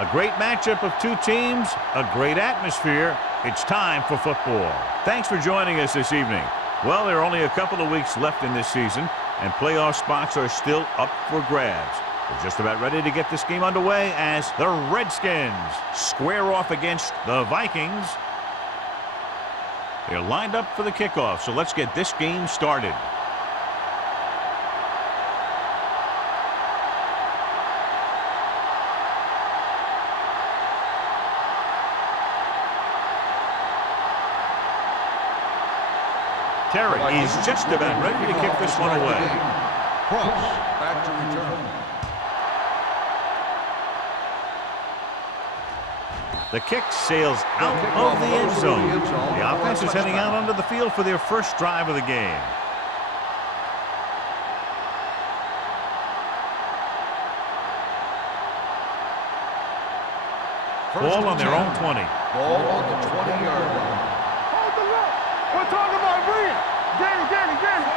A great matchup of two teams, a great atmosphere. It's time for football. Thanks for joining us this evening. Well, there are only a couple of weeks left in this season, and playoff spots are still up for grabs. We're just about ready to get this game underway as the Redskins square off against the Vikings. They're lined up for the kickoff, so let's get this game started. Terry is just about ready to kick this one away. Cross, back to return. The kick sails out of the end zone. The offense is heading out onto the field for their first drive of the game. Ball on their own 20. Ball on the 20-yard line. We're talking about Green. Danny.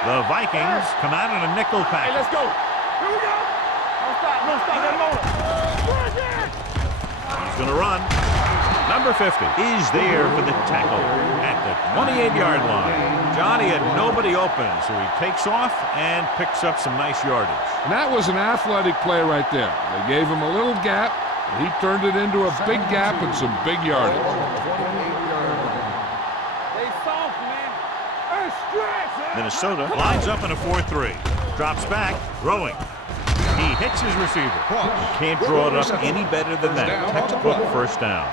The Vikings come out in a nickel package. Hey, let's go. Here we go. Don't stop that motor. He's going to run. Number 50 is there for the tackle at the 28-yard line. Johnny had nobody open, so he takes off and picks up some nice yardage. And that was an athletic play right there. They gave him a little gap, and he turned it into a big gap and some big yardage. Minnesota lines up in a 4-3. Drops back, throwing. He hits his receiver. Can't draw it up any better than that. Textbook first down.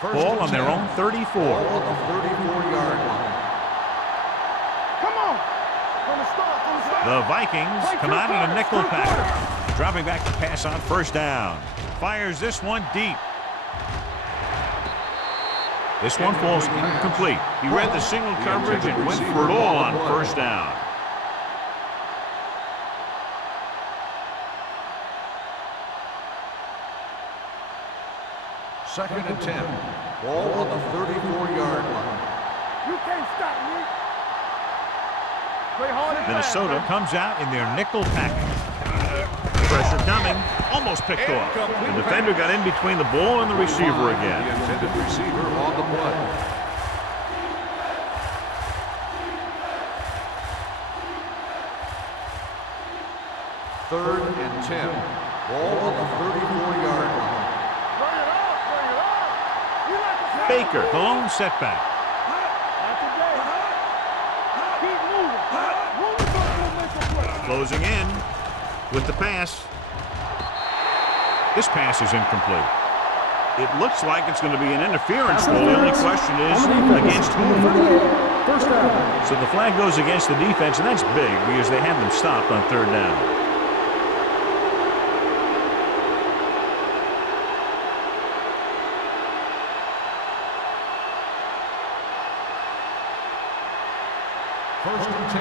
Ball on their own 34. Ball on the 34-yard line. Come on. From the start. The Vikings come out in a nickel package. Dropping back to pass on first down. Fires this one deep. This one falls incomplete. He read the single coverage and went for it all on first down. Second and 10. Ball on the 34-yard line. You can't stop me. Play hard and Minnesota comes out in their nickel package. Pressure coming, almost picked off. The defender got in between the ball and the receiver again. The intended receiver on the play. Third and 10. Ball on the 34-yard line. Bring it up. You like the Baker, the lone setback. Closing in with the pass. This pass is incomplete. It looks like it's going to be an interference goal. The only question is against whom? So the flag goes against the defense, and that's big because they had them stopped on third down. First and 10.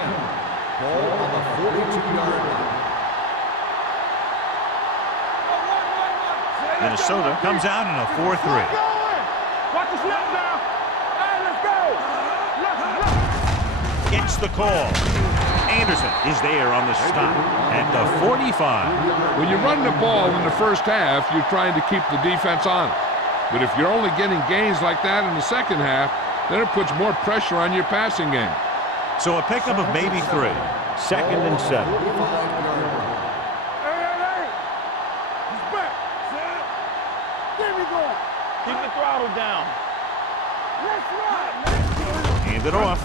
Ball on the 42-yard line. Minnesota comes out in a 4-3. Watch the snap down. Hey, let's go. Gets the call. Anderson is there on the stop at the 45. When you run the ball in the first half, you're trying to keep the defense honest. But if you're only getting gains like that in the second half, then it puts more pressure on your passing game. So a pickup of maybe 3. Second and 7. Hey. He's back. There we go. Keep the throttle down. Let's ride, man. Hand it off.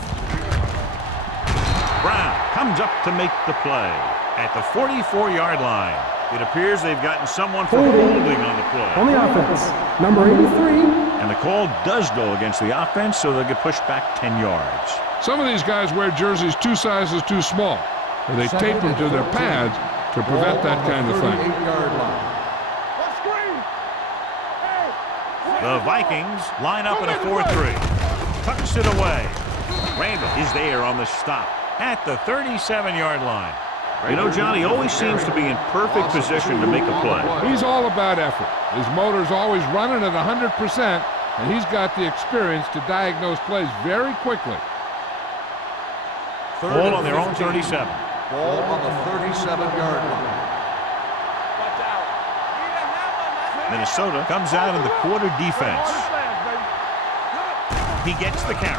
Brown comes up to make the play at the 44-yard line. It appears they've gotten someone for holding on the play. On the offense, number 83. And the call does go against the offense, so they'll get pushed back 10 yards. Some of these guys wear jerseys 2 sizes too small, and they tape them to their pads to prevent that kind of thing. The Vikings line up in a 4-3. Tucks it away. Randall is there on the stop at the 37-yard line. You know, Johnny always seems to be in perfect position to make a play. He's all about effort. His motor's always running at 100%, and he's got the experience to diagnose plays very quickly. Ball on their own 37. Ball on the 37-yard line. Watch out. Minnesota comes out in the quarter defense. He gets the carry.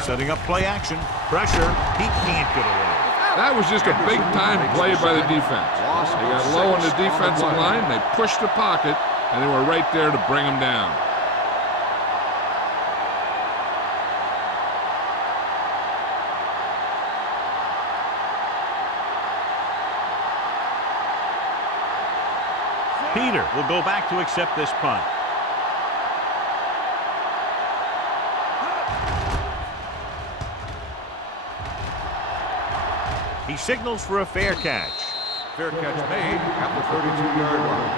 Setting up play action. Pressure. He can't get away. That was just a big-time play by the defense. They got low on the defensive line, they pushed the pocket, and they were right there to bring him down. Peter will go back to accept this punt. He signals for a fair catch. Fair catch made at the 32-yard line.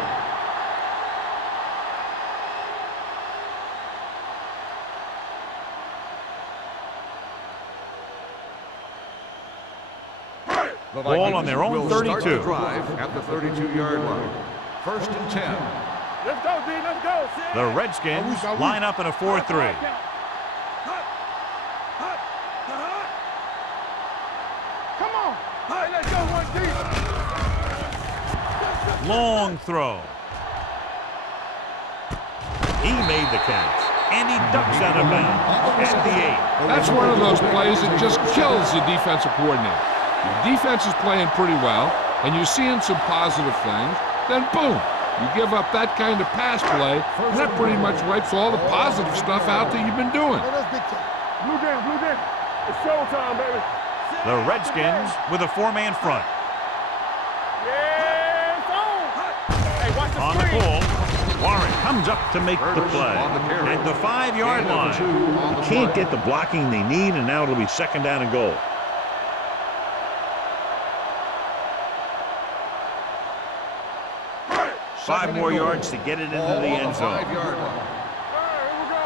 The Ball on their own will 32. Start the drive at the 32-yard line. 1st and 10. Let's go, D. Let's go. The Redskins line up in a 4-3. Come on. Hey, let's go, 1D. Long throw. He made the catch. And he ducks out of bounds at the 8. That's one of those plays that just kills the defensive coordinator. The defense is playing pretty well, and you're seeing some positive things. Then boom, you give up that kind of pass play, and that pretty much wipes all the positive stuff out that you've been doing. Blue down, blue down. It's showtime, baby. The Redskins with a 4-man front. Yeah, it's on. Hey, watch the On the screen. call, Warren comes up to make the play at the 5-yard line. They can't get the blocking they need, and now it'll be 2nd down and goal. Five more yards to get it into the end zone. 5-yard line. Here we go.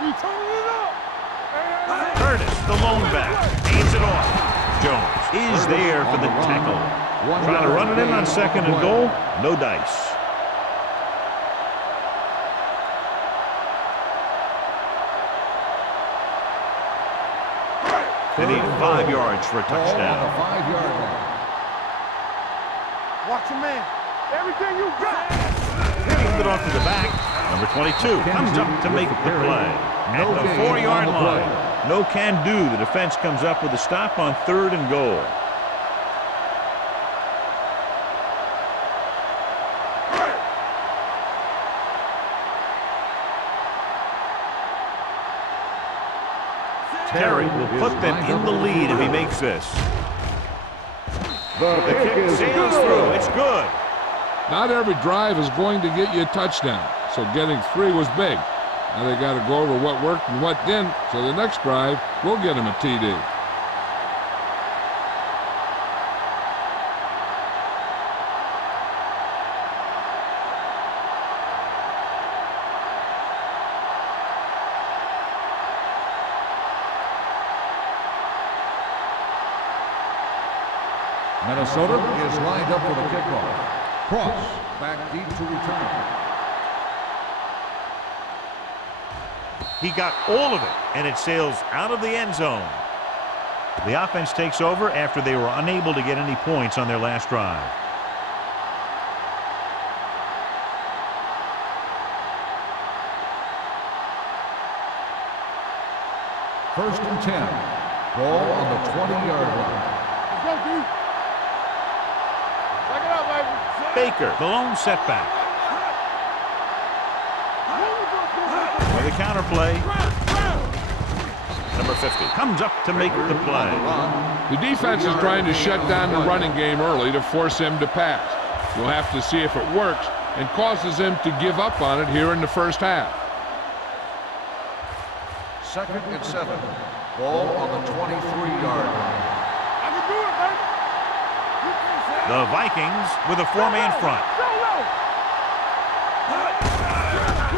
We turning it up. Curtis, the lone back, hands it off. Jones is there for the tackle. Trying to run it in on 2nd and goal. No dice. They need 5 yards for a Ball on the touchdown. 5-yard line. Watch your man. Everything you got. Hand it off to the back. Number 22 comes up to make the play at the 4-yard line. No can do. The defense comes up with a stop on 3rd and goal. Terry will put them in the lead if he makes this. The kick sails through. It's good. Not every drive is going to get you a touchdown, so getting 3 was big. Now they got to go over what worked and what didn't, so the next drive will get them a TD. Minnesota is lined up for the kickoff. Cross back deep to return. He got all of it, and it sails out of the end zone. The offense takes over after they were unable to get any points on their last drive. First and 10. Ball on the 20-yard line. Let's go, D. Check it out, baby. Baker, the lone setback. With a counter play. Number 50 comes up to make the play. The defense is trying to shut down the running game early to force him to pass. You'll have to see if it works and causes him to give up on it here in the first half. 2nd and 7. Ball on the 23-yard line. I can do it, baby. The Vikings with a 4-man front.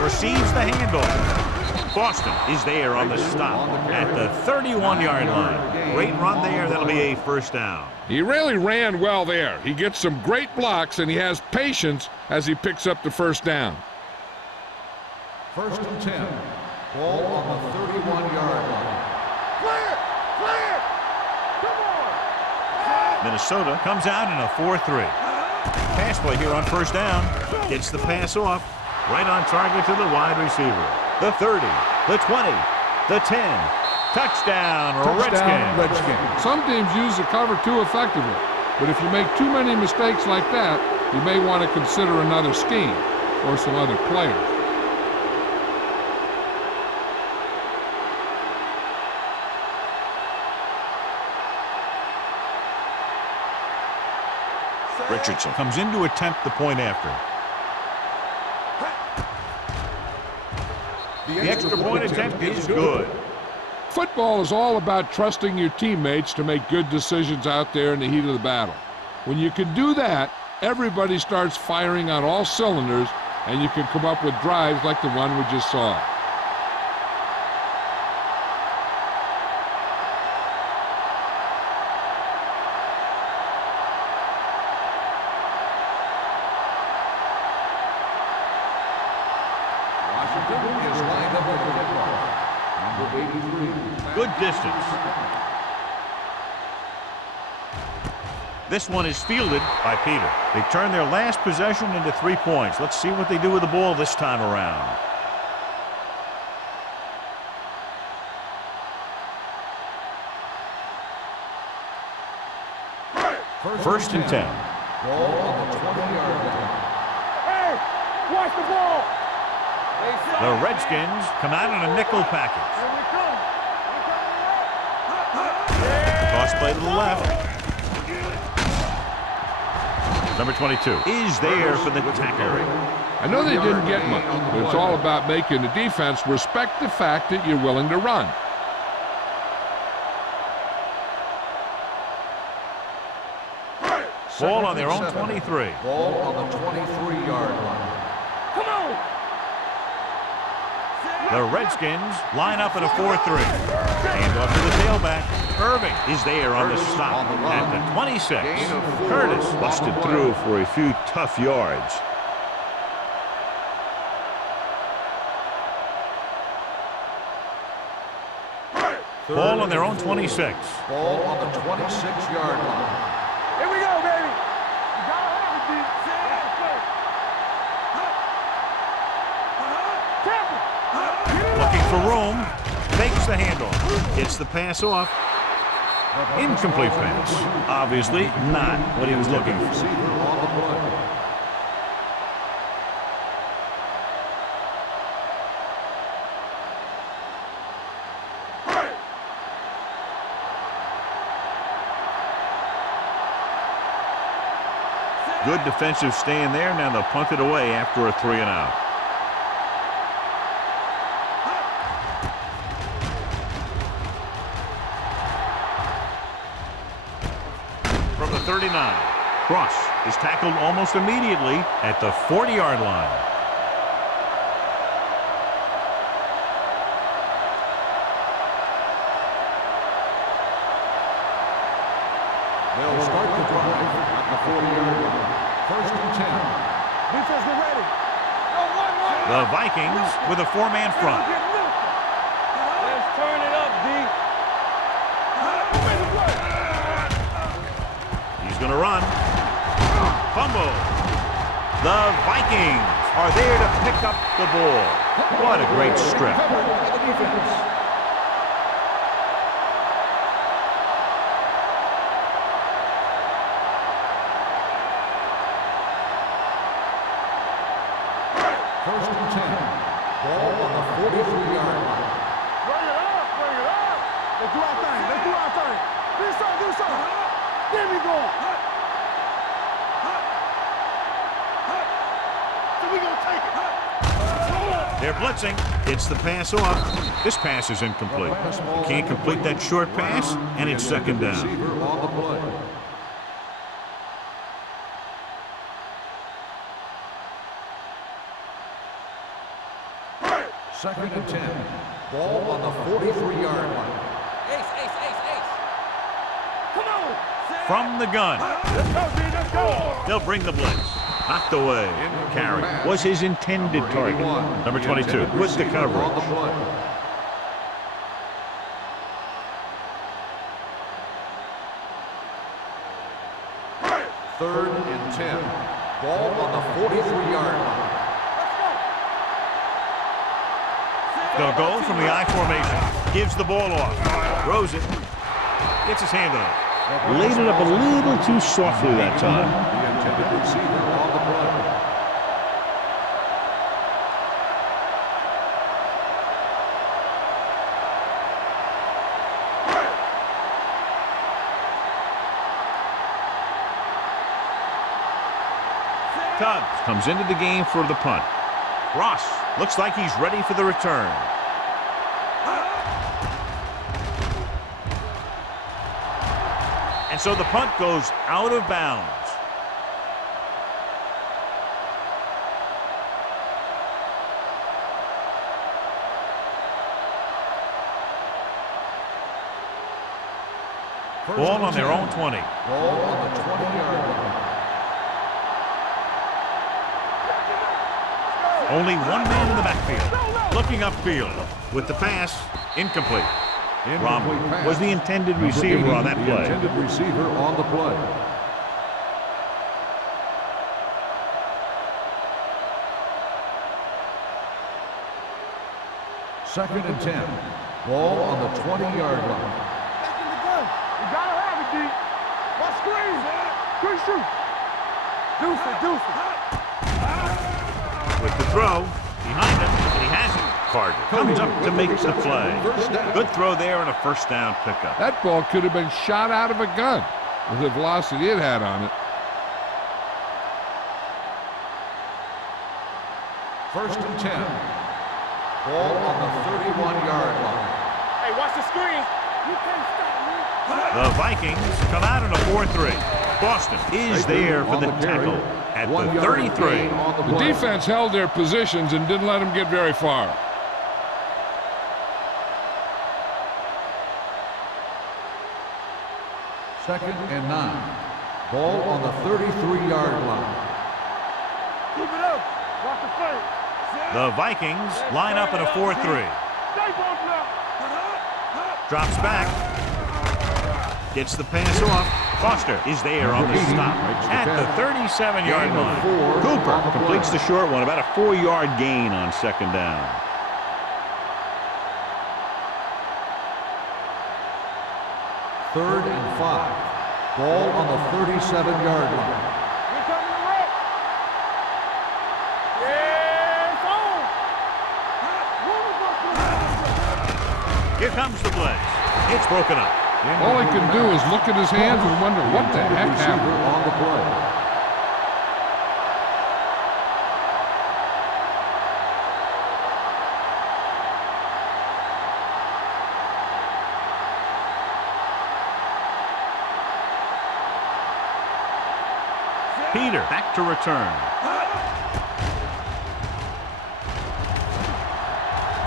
Receives the handoff. Boston is there on the stop at the 31-yard line. Great run there. That'll be a first down. He really ran well there. He gets some great blocks, and he has patience as he picks up the first down. First and 10. Ball on the 31-yard line. Clear! Clear! Come Minnesota comes out in a 4-3. Pass play here on first down. Gets the pass off. Right on target to the wide receiver. The 30, the 20, the 10. Touchdown, Redskins. Some teams use the cover too effectively, but if you make too many mistakes like that, you may want to consider another scheme or some other players. Richardson comes in to attempt the point after. The extra point attempt is good. Football is all about trusting your teammates to make good decisions out there in the heat of the battle. When you can do that, everybody starts firing on all cylinders, and you can come up with drives like the one we just saw. Good distance. This one is fielded by Peter. They turn their last possession into 3 points. Let's see what they do with the ball this time around. First and 10. Ball on the 20-yard line. Hey, watch the ball. The Redskins come out in a nickel package. Here we come. Toss play to the left. Number 22 is there for the tackle. I know they didn't get much, but it's all about making the defense respect the fact that you're willing to run. Ball on their own 23. Ball on the 23-yard line. Come on. The Redskins line up in a 4-3. Hand off to the tailback. Irving is there on the stop at the 26. Curtis busted through for a few tough yards. Ball on their own 26. Ball on the 26-yard line. Here we go, baby. You gotta have it, D. Looking for room. Fakes the handoff. Gets the pass off. Incomplete pass. Obviously not what he was looking for. Receiver on the play. Good defensive stand there. Now they'll punt it away after a 3-and-out. From the 39, Cross is tackled almost immediately at the 40-yard line. They'll start the drive at the 40-yard line. First and 10. Defense, get ready. The Vikings with a 4-man front. Let's turn it up, D. He's going to run. Fumble. The Vikings are there to pick up the ball. What a great strip. Covered by the defense. First and 10. Ball on the 43-yard line. Bring it up, bring it up. Let's do our thing, let's do our thing. Do something. There we go. So we gonna take it. They're blitzing. Gets the pass off. This pass is incomplete. He can't complete that short pass, and it's second down. Receiver on the play. Second and 10. Ball on the 43-yard line. Ace. Come on. From the gun, Let's go, D, let's go. they'll bring the blitz. Knocked away. Carry was his intended target. Number 22 with the On the coverage. play. 3rd and 10. Ball on the 43-yard line. They'll go from the I formation. Gives the ball off. Throws it. Gets his hand on it. Laid it up a little too softly that time. The intended receiver on the play. Tubbs comes into the game for the punt. Ross looks like he's ready for the return. And so the punt goes out of bounds. Ball on their own 20. Ball on the 20-yard line. Only one man in the backfield. Looking upfield with the pass incomplete. Rom was the intended receiver on that play. The intended receiver on the play. Second and 10. Ball on the 20-yard line. Back in the gun. You gotta have it, D. What screen? Good shoot. Deuce it. With the throw behind him, and he has it. Carter comes up to make the play. Good throw there and a first down pickup. That ball could have been shot out of a gun with the velocity it had on it. First and 10. Ball on the 31-yard line. Hey, watch the screen. You can't stop me. The Vikings come out in a 4-3. Boston is there for the tackle at the 33. The defense held their positions and didn't let them get very far. Second and 9. Ball on the 33-yard line. Keep it up. Watch the play. The Vikings line up in a 4-3. Stay bumped up. Drops back. Gets the pass off. Foster is there on the stop at the 37-yard line. Cooper completes the short one, about a 4-yard gain on second down. Third and 5. Ball on the 37-yard line. Here coming the rep. Yeah, it's on. Here comes the blitz. It's broken up. All he can do is look at his hands and wonder what the heck happened. On the play. Peter back to return.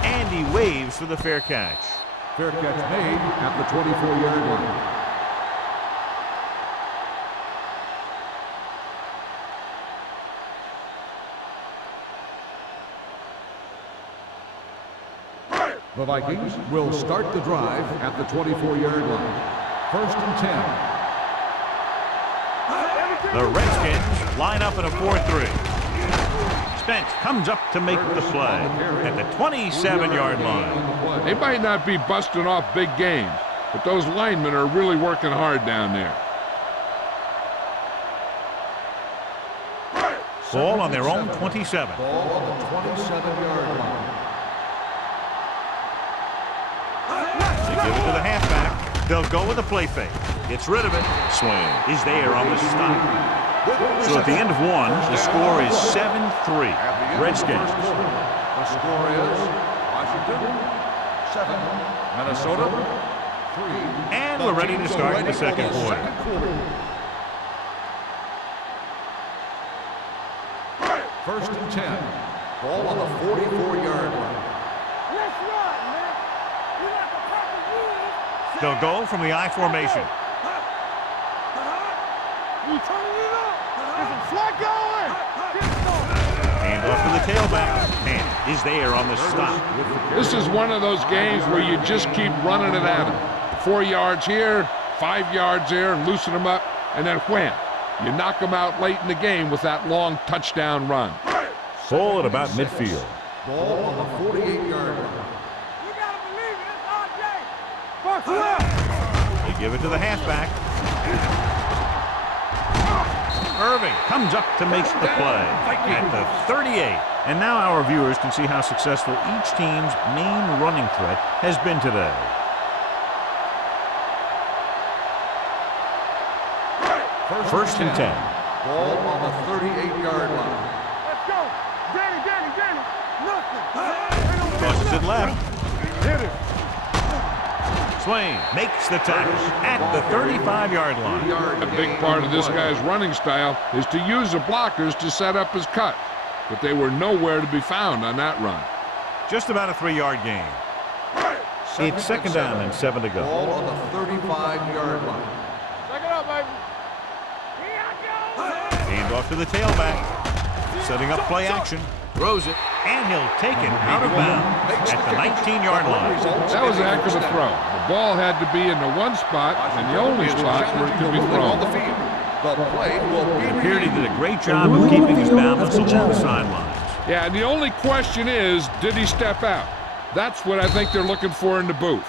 And he waves for the fair catch. Fair catch made at the 24-yard line. The Vikings will start the drive at the 24-yard line. First and 10. The Redskins line up in a 4-3. Spence comes up to make the play at the 27-yard line. They might not be busting off big games, but those linemen are really working hard down there. Ball on their own 27. Ball on the 27-yard line. They give it to the halfback. They'll go with a play fake. Gets rid of it. Swing is there on the stop. So at the end of one, the score is 7-3. Redskins. The score is Washington 7, Minnesota 3. And we're ready to start the second quarter. First and 10. Ball on the 44-yard line. Let's run, man. You got the proper rules. They'll go from the I formation. You turning it up. There's some slack going. Hand off to the tailback. And is there on the stop. This is one of those games where you just keep running it at them. 4 yards here, 5 yards there, and loosen them up, and then wham, You knock them out late in the game with that long touchdown run. Ball at about midfield. Ball on the 48-yard line. You gotta believe it. It's RJ. Box left. They give it to the halfback. Irving comes up to make the play at the 38. And now our viewers can see how successful each team's main running threat has been today. First and 10. Ball on the 38-yard line. Let's go. Danny. Nothing. Tosses it left. Hit it. Swain makes the tackle at the 35-yard line. A big part of this guy's running style is to use the blockers to set up his cut. But they were nowhere to be found on that run. Just about a 3-yard gain. It's second down and 7 to go. Ball on the 35-yard line. Check it out, baby. Hand off to the tailback. Setting up play action. Throws it. And he'll take it out of bounds at the 19-yard line. That was a heck of a throw. The ball had to be in the one spot and the only spot where it could be thrown. The play will be Here he did a great job of keeping his balance along the sidelines. Yeah, and the only question is, did he step out? That's what I think they're looking for in the booth.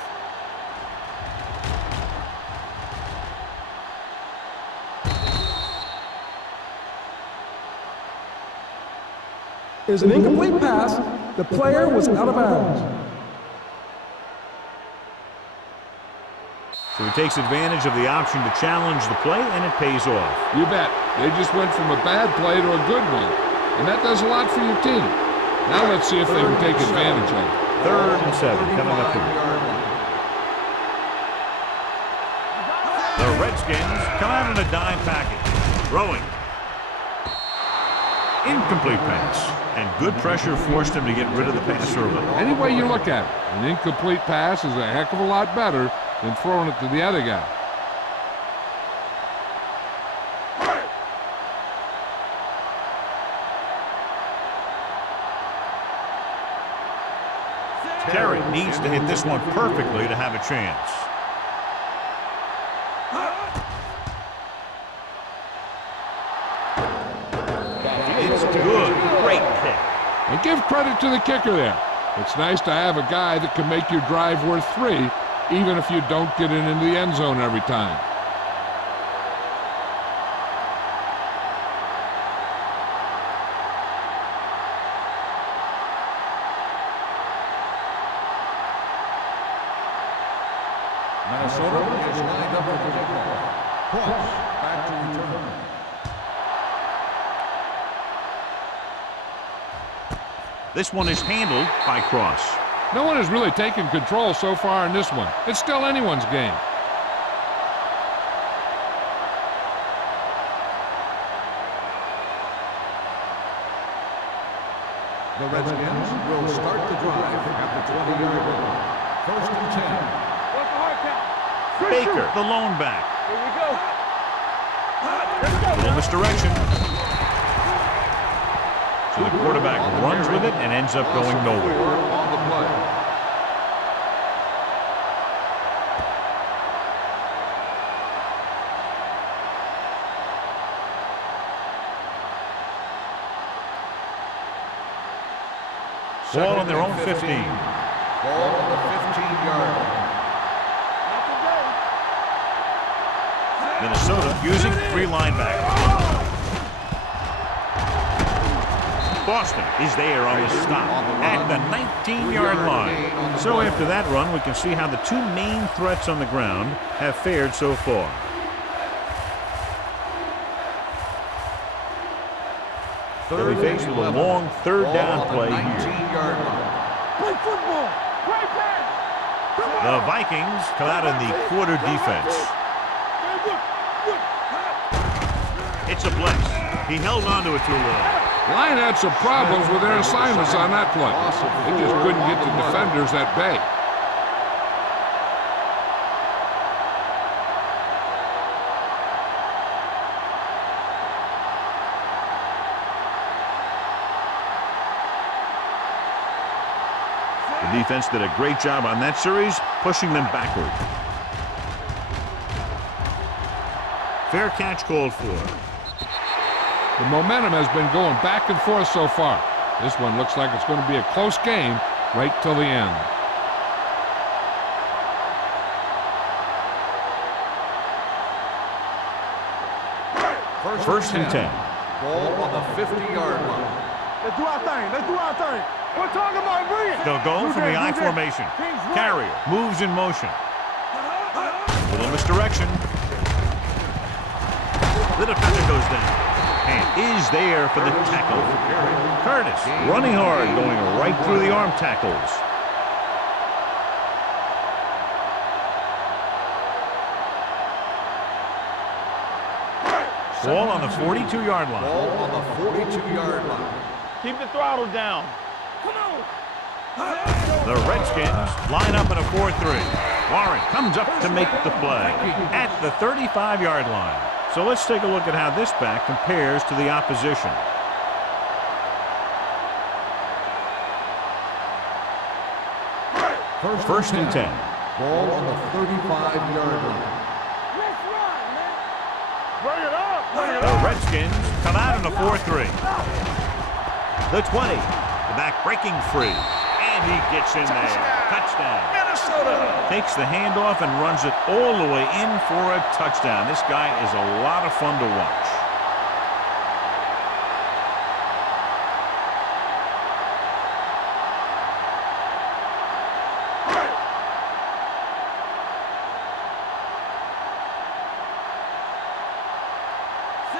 Is an incomplete pass. The player was out of bounds. So he takes advantage of the option to challenge the play, and it pays off. You bet. They just went from a bad play to a good one. And that does a lot for your team. Now let's see if they can take advantage of it. 3rd and 7 coming up here. The Redskins come out in a dime package. Throwing. Incomplete pass. And good pressure forced him to get rid of the pass early. Any way you look at it, an incomplete pass is a heck of a lot better than throwing it to the other guy. Terry needs to hit this one perfectly to have a chance. It's good. Great kick. And give credit to the kicker there. It's nice to have a guy that can make your drive worth 3, even if you don't get it into the end zone every time. Minnesota is lined up for the kickoff. Cross back to return. This one is handled by Cross. No one has really taken control so far in this one. It's still anyone's game. The Redskins will start the drive at the 20-yard line. First and 10. What's the hard count? Baker, the lone back. Here we go. A little misdirection. So the quarterback runs with it and ends up going nowhere. On the play. Ball on their own 15. Ball on the 15-yard line. Minnesota using 3 linebackers. Boston is there on the stop at the 19-yard line. So after that run, we can see how the 2 main threats on the ground have fared so far. They'll be faced with a long 3rd down play here. Play football. Play pass. The Vikings come out in the quarter defense. It's a blitz. He held on to it too long. Line had some problems with their assignments on that play. They just couldn't get the defenders at bay. The defense did a great job on that series, pushing them backward. Fair catch called for. The momentum has been going back and forth so far. This one looks like it's going to be a close game right till the end. First and 10. Ball on the 50-yard line. Let's do our thing. Let's do our thing. We're talking about brilliant. They'll go from the I formation. Carrier moves in motion. Little misdirection. The defender goes down and is there for the tackle. Curtis running hard, going right through the arm tackles. Ball on the 42-yard line. Ball on the 42-yard line. Keep the throttle down. Come on. The Redskins line up in a 4-3. Warren comes up to make the play at the 35-yard line. So let's take a look at how this back compares to the opposition. First and 10. Ball on the 35-yard line. Let's run, man. Bring it up. Bring it The up. Redskins come out in a 4-3. The 20. The back breaking free. And he gets in there. Touchdown. Minnesota takes the handoff and runs it all the way in for a touchdown. This guy is a lot of fun to watch.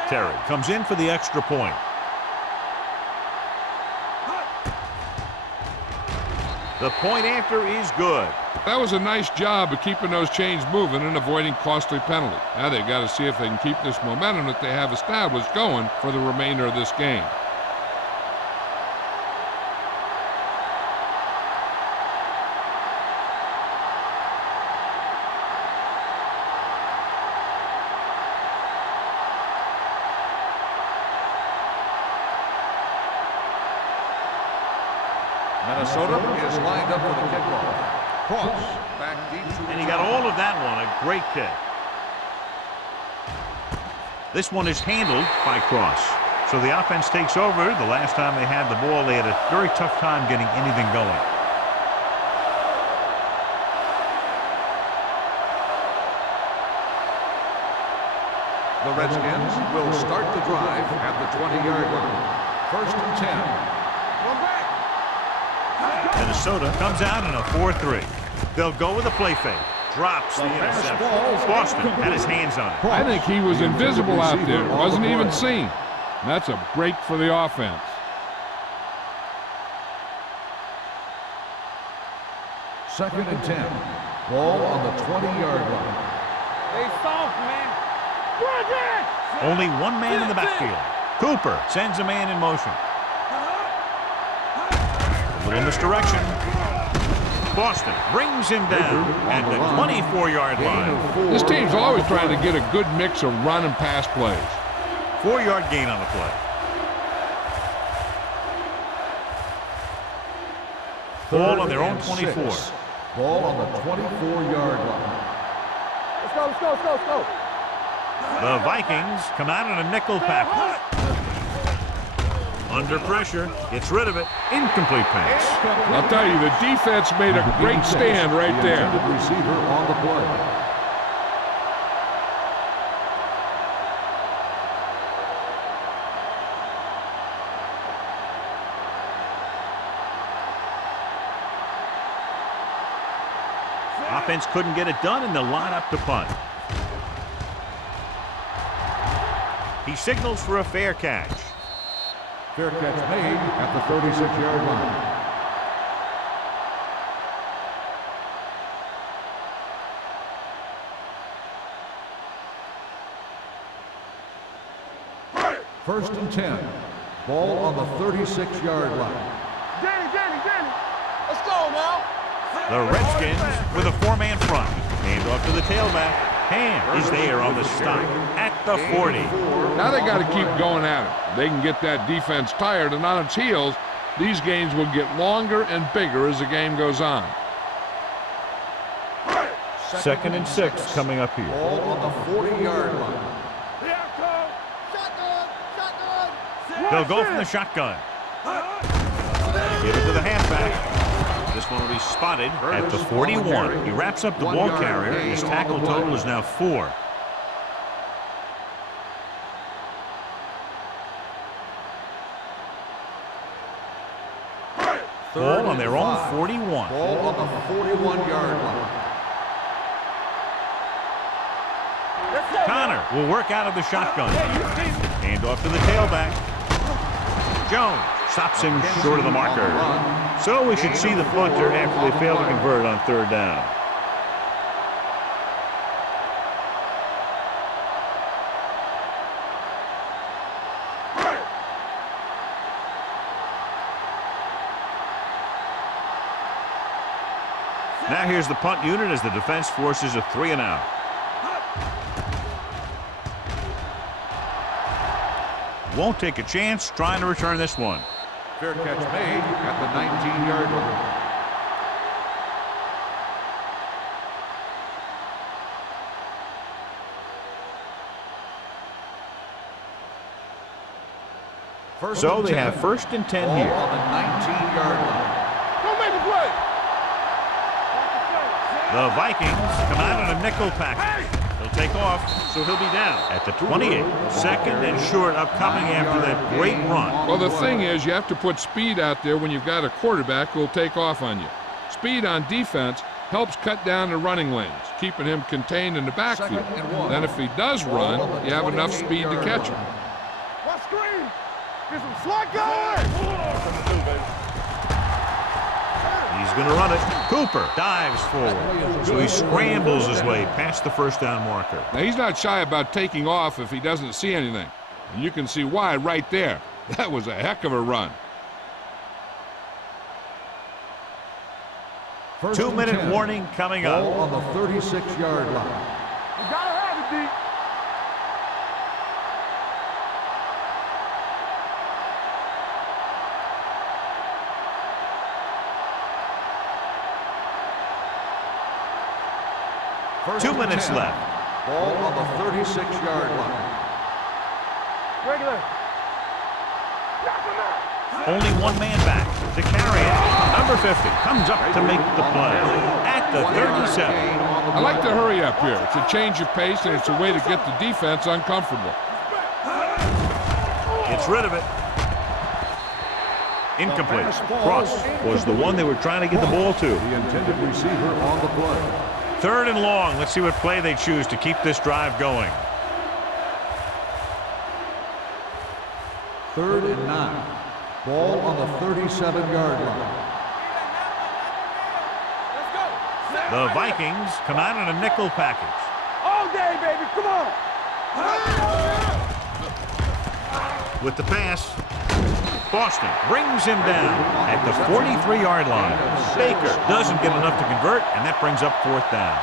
Terry comes in for the extra point. The point after is good. That was a nice job of keeping those chains moving and avoiding costly penalty. Now they've got to see if they can keep this momentum that they have established going for the remainder of this game. Minnesota is lined up for the kickoff. Cross back deep to And he got all of that one. A great kick. This one is handled by Cross. So the offense takes over. The last time they had the ball, they had a very tough time getting anything going. The Redskins will start the drive at the 20-yard line. First and 10. One back. Minnesota comes out in a 4-3. They'll go with a play fake. Drops the interception. Boston had his hands on it. I think he was invisible out there. Wasn't even seen. And that's a break for the offense. Second and 10. Ball on the 20-yard line. They soft, man. Bring it. Only one man in the backfield. Cooper sends a man in motion. A little misdirection. Boston brings him down at the 24-yard line. This team's always trying to get a good mix of run and pass plays. 4-yard gain on the play. Ball on their own 24. Ball on the 24-yard line. Let's go, let's go, let's go, let's go. The Vikings come out in a nickel package. Under pressure, gets rid of it. Incomplete pass. I'll tell you, the defense made a great stand right there. The receiver on the play. Offense couldn't get it done, and they'll line up to punt. He signals for a fair catch. Fair catch made at the 36-yard line. First and 10. Ball on the 36-yard line. Danny. Let's go now. The Redskins with a 4-man front. Hand off to the tailback. Hand is there on the stop at the 40. Now they got to keep going at it. They can get that defense tired and on its heels. These games will get longer and bigger as the game goes on. Second and 6 coming up here. Ball on the 40-yard line. Here come. Shotgun. They'll go from the shotgun. Give it to the halfback. This one will be spotted at the 41. He wraps up the ball carrier, and his tackle total is now 4. Ball on their own 41. Ball on the 41-yard line. Connor will work out of the shotgun. Hand off to the tailback. Jones stops him short of the marker. So we should see the punter after they fail to convert on 3rd down. Now here's the punt unit as the defense forces a 3-and-out. Won't take a chance trying to return this one. Fair catch made at the 19-yard line. So they have 1st and 10 here. On the 19-yard line. Don't make the play. The Vikings come out in a nickel package. He'll take off, so he'll be down at the 28. 2nd and short upcoming after that great run. Well, the thing is, you have to put speed out there when you've got a quarterback who will take off on you. Speed on defense helps cut down the running lanes, keeping him contained in the backfield. Then if he does run, you have enough speed to catch him. Watch screen. Get some slot going. He's going to run it. Cooper dives forward. So he scrambles his way past the 1st down marker. Now, he's not shy about taking off if he doesn't see anything. And you can see why right there. That was a heck of a run. 2-minute warning coming Ball up. on the 36-yard line. You gotta have it, D. First 2 and minutes 10. left. Ball on the 36-yard line. Regular. Only one man back to carry it. Number 50 comes up to make the play at the 37. I like to hurry up here. It's a change of pace, and it's a way to get the defense uncomfortable. Gets rid of it. Incomplete. Cross was the one they were trying to get the ball to. The intended receiver on the play. 3rd and long. Let's see what play they choose to keep this drive going. 3rd and 9. Ball on the 37-yard line. The Vikings come out in a nickel package. All day, baby. Come on. With the pass, Boston brings him down at the 43-yard line. Baker doesn't get enough to convert, and that brings up 4th down.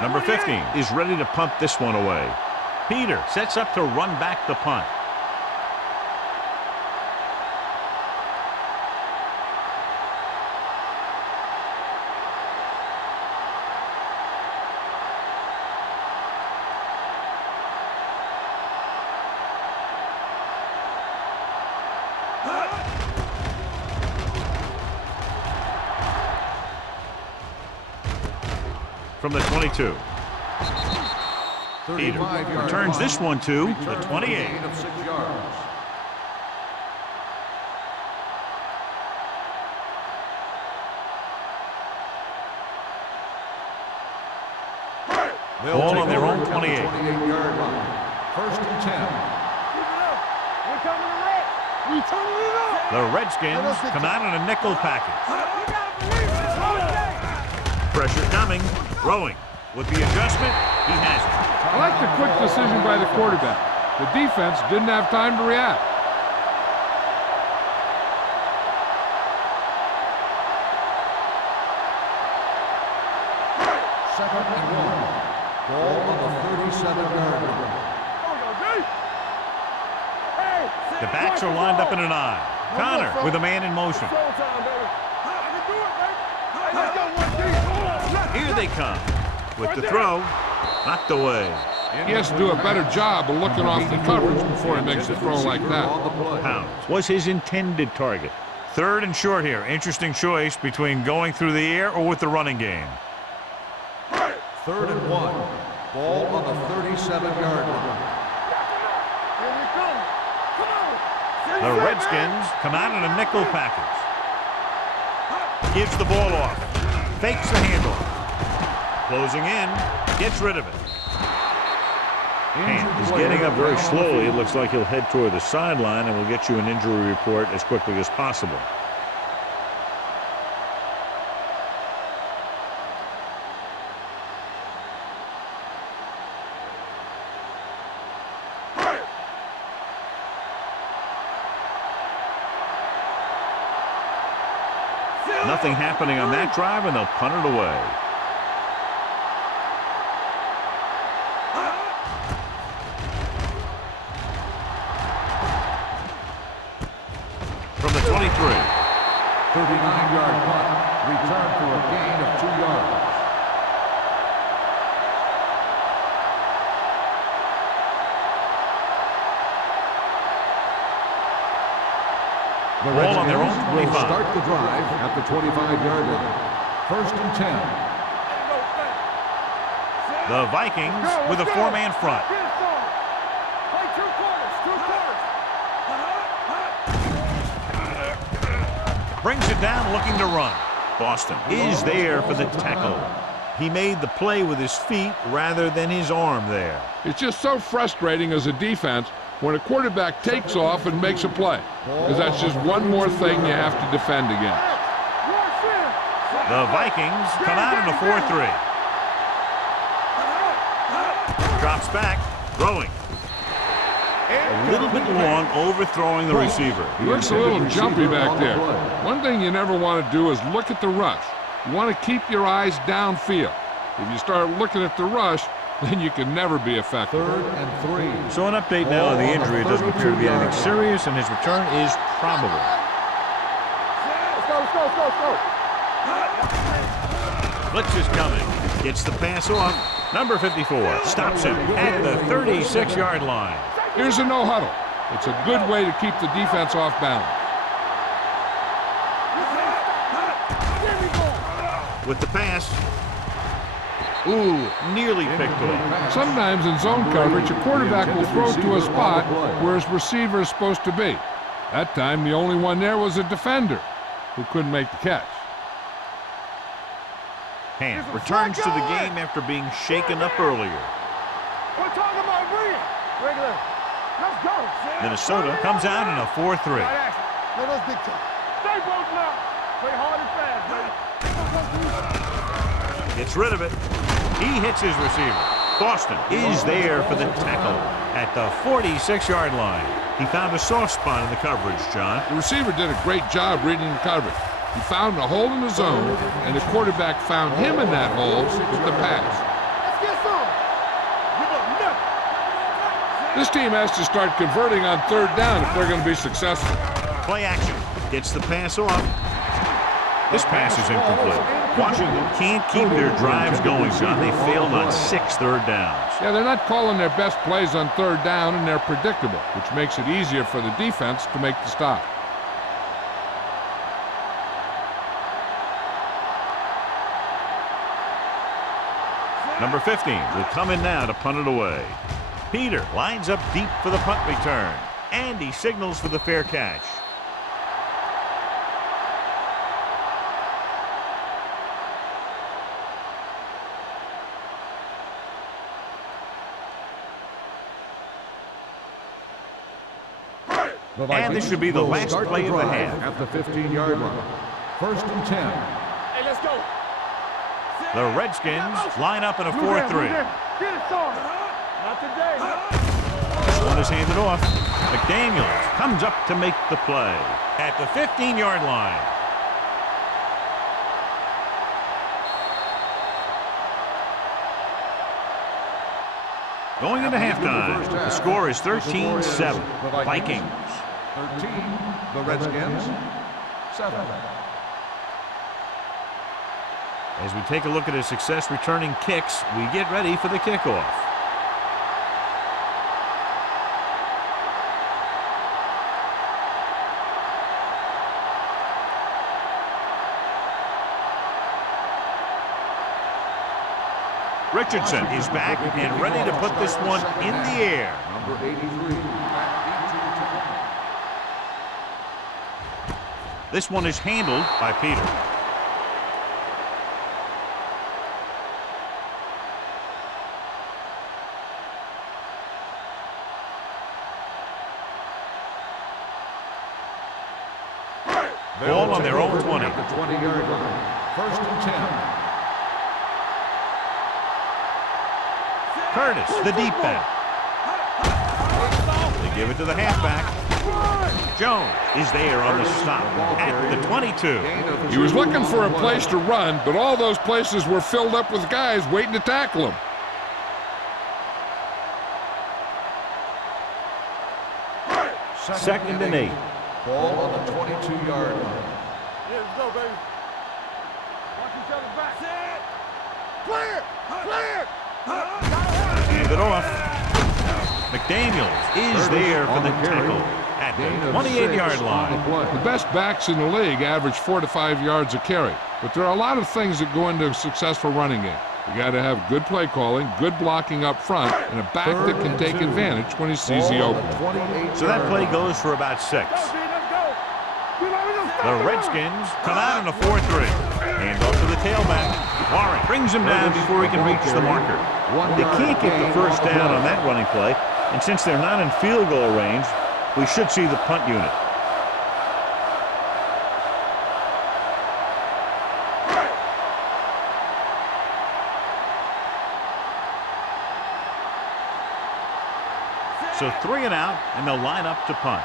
Number 15 is ready to punt this one away. Peter sets up to run back the punt. From the 22. Peter returns this one to the 28. Of 6 yards. Ball on their own 28. 28-yard line. 1st and 10. We're coming to red. We turning it up. The Redskins come out in a nickel package. Pressure coming. Throwing. With the adjustment, he has it. I like the quick decision by the quarterback. The defense didn't have time to react. Second and 1. Ball on the 37-yard line. The backs are lined up in an I. Connor with a man in motion. Showtime, baby. I can do it, baby. Hey, let's go, 1 deep. Here they come. With the throw, knocked away. He has to do a better job of looking off the coverage before he makes a throw like that. Pounds was his intended target. 3rd and short here. Interesting choice between going through the air or with the running game. 3rd and 1. Ball on the 37-yard line. Here we come. Come on. The Redskins come out in a nickel package. Gives the ball off. Fakes the handoff. Closing in. Gets rid of it. And he's getting up very slowly. It looks like he'll head toward the sideline, and we'll get you an injury report as quickly as possible. Nothing happening on that drive, and they'll punt it away. From the 23. 39-yard punt. Return for a gain of 2 yards. The Ball on their own Redskins will 25. start the drive at the 25-yard line. 1st and 10. The Vikings with a 4-man front. Get it started. Play 2 quarters. Brings it down looking to run. Boston is there for the tackle. He made the play with his feet rather than his arm there. It's just so frustrating as a defense when a quarterback takes off and makes a play, because that's just one more thing you have to defend against. The Vikings come out in a 4-3. Drops back, throwing. A little bit long, overthrowing the receiver. He looks a little jumpy back there. One thing you never want to do is look at the rush. You want to keep your eyes downfield. If you start looking at the rush, then you can never be effective. 3rd and 3. So an update now on the injury. It doesn't appear to be anything serious, and his return is probable. Let's go, let's go, let's go, let's go. Blitz is coming. Gets the pass off. Number 54 stops him at the 36-yard line. Here's a no huddle. It's a good way to keep the defense off balance. With the pass. Ooh, nearly picked off. Sometimes in zone coverage, a quarterback will throw to a spot where his receiver is supposed to be. That time, the only one there was a defender who couldn't make the catch. Ham returns to the game after being shaken up earlier. We're talking about brilliant. Regular. Let's go. Minnesota comes out in a 4-3. Right action. Let us dictate. Stay broken up. Play hard and fast, baby. Gets rid of it. He hits his receiver. Boston is there for the tackle at the 46-yard line. He found a soft spot in the coverage, John. The receiver did a great job reading the coverage. He found a hole in the zone, and the quarterback found him in that hole with the pass. Let's get some. Give up nothing. This team has to start converting on 3rd down if they're going to be successful. Play action. Gets the pass off. This pass is incomplete. Washington can't keep their drives going, John. They failed on 6 third downs. Yeah, they're not calling their best plays on 3rd down, and they're predictable, which makes it easier for the defense to make the stop. Number 15 will come in now to punt it away. Peter lines up deep for the punt return, and he signals for the fair catch. And this should be the last play of the half. At the 15-yard line. 1st and 10. Hey, let's go. The Redskins line up in a 4-3. Get it started. Not today. This one is handed off. McDaniels comes up to make the play at the 15-yard line. Going into halftime, the score is 13-7. Vikings. 13, the Redskins. 7. As we take a look at his success returning kicks, we get ready for the kickoff. Richardson is back and ready to put this one in the air. Number 83. This one is handled by Peter. Ball on their own 20. At the 20-yard line. First and 10. Curtis, the deep back. They give it to the halfback. Jones is there on the stop at the 22. He was looking for a place to run, but all those places were filled up with guys waiting to tackle him. Second and 8. Ball on the 22-yard line. Yeah, let's go, baby. Watch each other back. Clear! Clear! Hand it off. McDaniels is there for the tackle at the 28-yard line. The best backs in the league average 4 to 5 yards a carry, but there are a lot of things that go into a successful running game. You got to have good play calling, good blocking up front, and a back that can take advantage when he sees the opening. So that play goes for about 6. The Redskins come out in a 4-3. Hand off to the tailback. Warren brings him down before he can reach the marker. They can't get the first down on that running play, and since they're not in field goal range, we should see the punt unit. So 3 and out, and they'll line up to punt.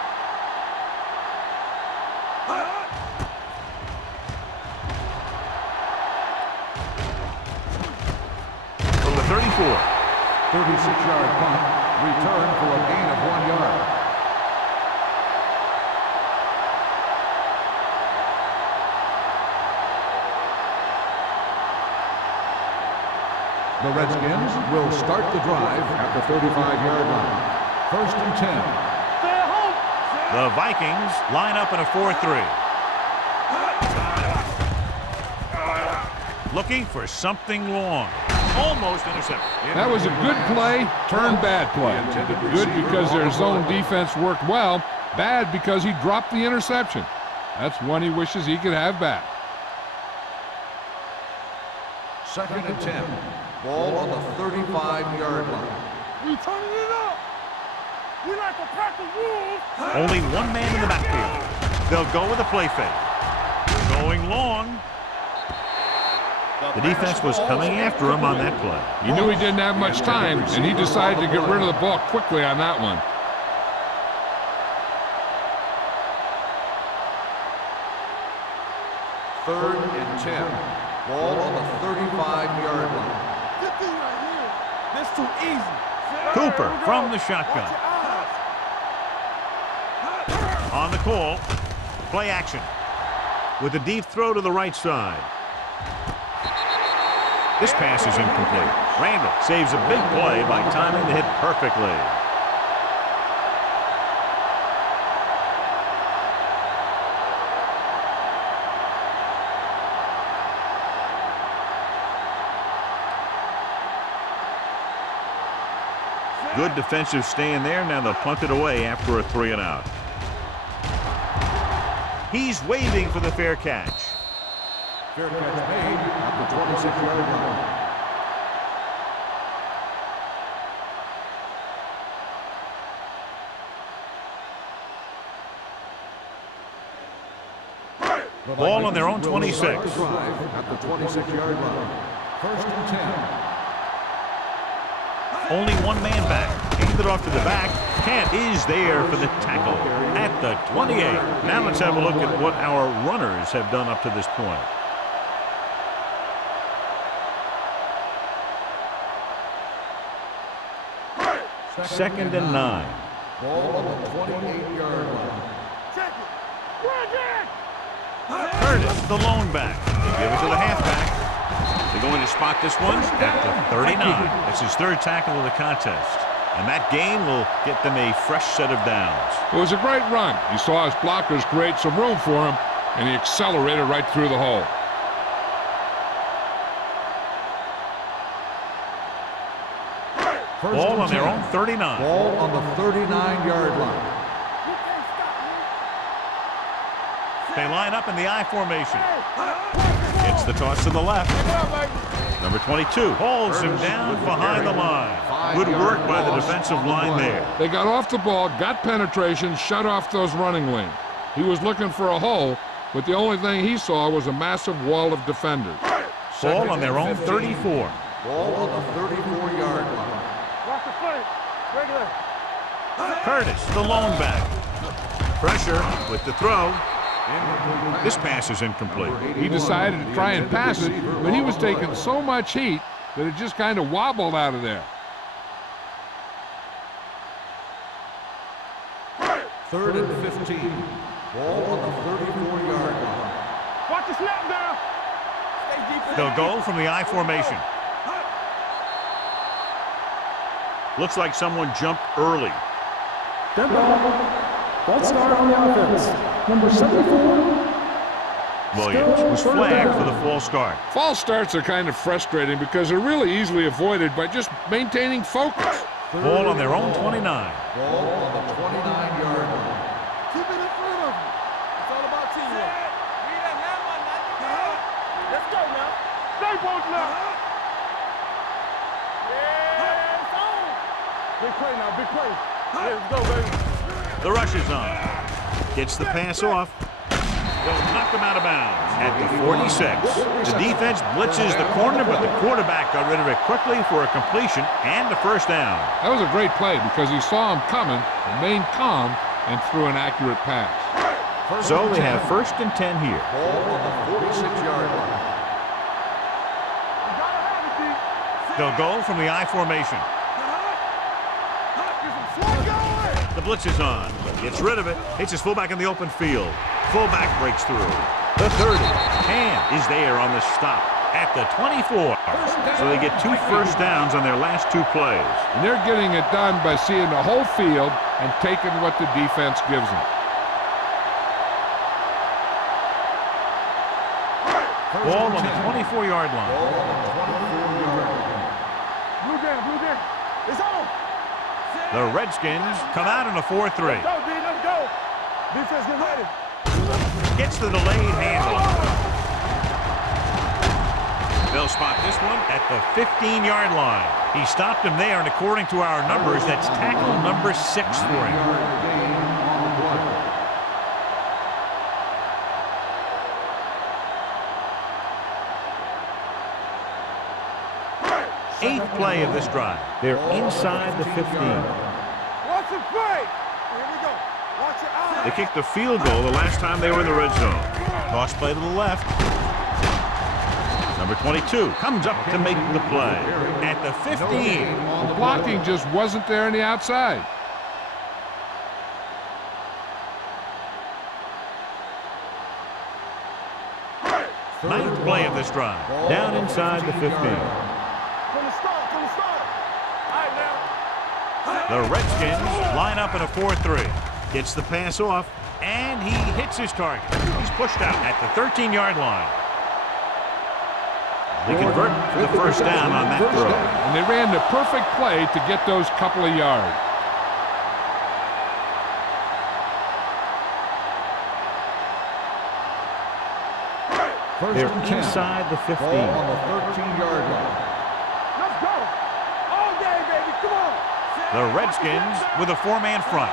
From the 34. 36-yard punt. Return for a gain of 1 yard. The Redskins will start the drive at the 35-yard line. First and 10. The Vikings line up in a 4-3. Looking for something long. Almost intercepted. That was a good play, turned bad play. Good because their zone defense worked well, bad because he dropped the interception. That's one he wishes he could have back. Second and 10. Ball on the 35-yard line. We turning it up. We like to pack the wolves. Only one man in the backfield. They'll go with a play fake. Going long. The defense was coming after him on that play. He knew he didn't have much time, and he decided to get rid of the ball quickly on that one. Third and 10. Ball on the 35-yard line. This thing right here, this too easy. Cooper from the shotgun. On the call, play action. With a deep throw to the right side. This pass is incomplete. Randall saves a big play by timing the hit perfectly. Good defensive stand there. Now they'll punt it away after a 3 and out. He's waving for the fair catch. Fair catch made at the 26-yard line. Ball on their own 26. At the 26-yard line. First and 10. Only one man back. Handed off to the back. Kent is there for the tackle at the 28. Now let's have a look at what our runners have done up to this point. Second and 9. Ball on the 28-yard line. Curtis, the lone back. They give it to the halfback. They're going to spot this one at the 39. It's his third tackle of the contest. And that gain will get them a fresh set of downs. It was a great run. He saw his blockers create some room for him, and he accelerated right through the hole. Ball on their own 39. Ball on the 39-yard line. They line up in the I formation. It's the toss to the left. Number 22 holds him down behind the line. Good work by the defensive line there. They got off the ball, got penetration, shut off those running lanes. He was looking for a hole, but the only thing he saw was a massive wall of defenders. Ball on their own 34. Ball on the 34-yard line. Watch the foot. Regular. Curtis, the lone back. Pressure with the throw. This pass is incomplete. He decided to try and pass it, but he was taking so much heat that it just kind of wobbled out of there. Third and 15. Ball on the 34-yard line. Watch the snap down. They'll go from the I formation. Looks like someone jumped early. Dead ball. False start on the offense. Number 74. Williams was flagged for the false start. False starts are kind of frustrating because they're really easily avoided by just maintaining focus. Ball on their own 29. Ball on the 29-yard line. Keep it in front of you. It's all about teamwork. Let's go now. Stay both now. Yeah, it's on. Big play now, big play. Let's go, baby. The rush is on. Gets the pass off. They'll knock him out of bounds at the 46. The defense blitzes the corner, but the quarterback got rid of it quickly for a completion and a first down. That was a great play because he saw him coming, remained calm, and threw an accurate pass. So they have first and 10 here. Ball on the 46-yard line. They'll go from the I formation. The blitz is on. Gets rid of it. Hits his fullback in the open field. Fullback breaks through. The 30. Hand is there on the stop at the 24. So they get 2 first downs on their last 2 plays. And they're getting it done by seeing the whole field and taking what the defense gives them. Ball on the 24-yard line. Ball on the 24-yard line. Blue down. It's on. The Redskins come out in a 4-3. Let's go, D. Let's go. Defense, get ready. Gets the delayed handle. They'll spot this one at the 15-yard line. He stopped him there, and according to our numbers, that's tackle number 6 for him. Gain on the play. 8th play of this drive. They're inside the 15. Watch the play. Here we go. Watch your eyes. They kicked the field goal the last time they were in the red zone. Toss play to the left. Number 22 comes up to make the play at the 15. The blocking just wasn't there on the outside. Ninth play of this drive. Down inside the 15. From the start. All right, now. The Redskins line up in a 4-3. Gets the pass off, and he hits his target. He's pushed out at the 13-yard line. They convert for the first down on that throw. And they ran the perfect play to get those couple of yards. They're inside the 15. Ball on the 13-yard line. Let's go. All day, baby. Come on. The Redskins with a 4-man front.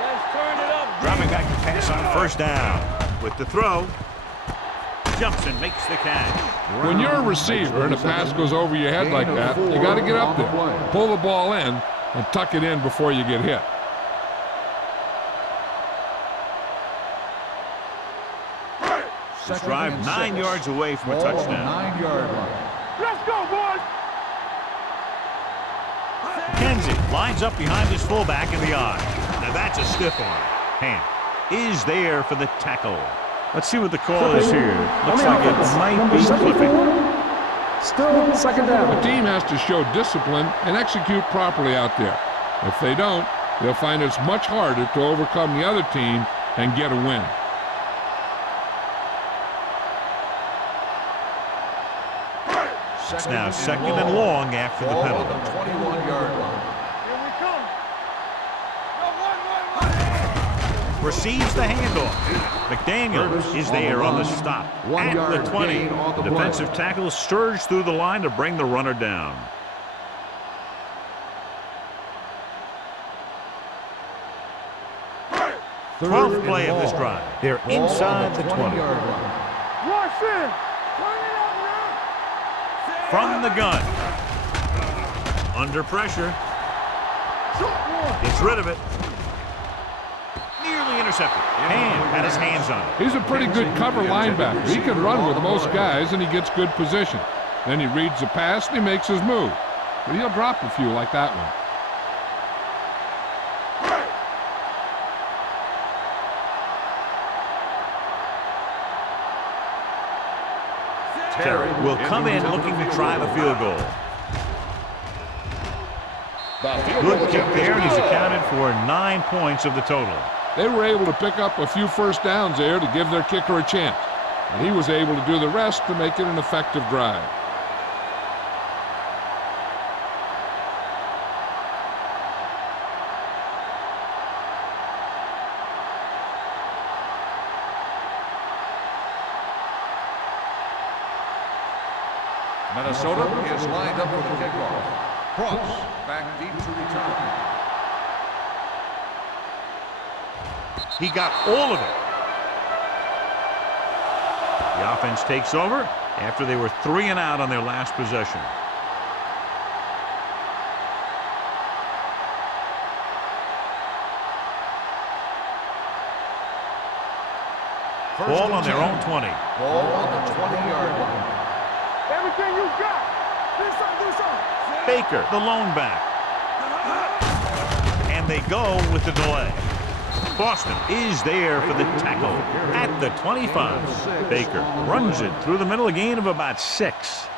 Let's turn it up. Dropping back to pass on first down. With the throw, jumps and makes the catch. When you're a receiver and a pass goes over your head like that, you got to get up there, pull the ball in, and tuck it in before you get hit. This drive 9 yards away from a touchdown. 9-yard line. Let's go, boys. McKenzie lines up behind his fullback in the eye. Now that's a stiff arm. Hand. is there for the tackle. Let's see what the call is here. Looks like it might be clipping. Still second down. The team has to show discipline and execute properly out there. If they don't, they'll find it's much harder to overcome the other team and get a win. It's now second and long after the penalty. The 21-yard line. Here we come. No, one. Receives the handoff. McDaniels is there on the stop. At the 20, the defensive tackle surged through the line to bring the runner down. Third 12th play and of this long. drive. They're inside the 20. 20-yard line. Rush in. From the gun. Under pressure. Gets rid of it. Nearly intercepted. Hand had his hands on it. He's a pretty good cover linebacker. He can run with most guys, and he gets good position. Then he reads the pass, and he makes his move. But he'll drop a few like that one. Terry will come in looking to try the field goal. Good kick there, and he's accounted for 9 points of the total. They were able to pick up a few first downs there to give their kicker a chance. And he was able to do the rest to make it an effective drive. Minnesota is lined up for the kickoff. Cross back deep to return. He got all of it. The offense takes over after they were 3 and out on their last possession. Ball on their own 20. Ball on the 20-yard line. Everything you got. Do something. Baker, the lone back. And they go with the delay. Boston is there for the tackle at the 25. Baker runs it through the middle, a gain of about 6.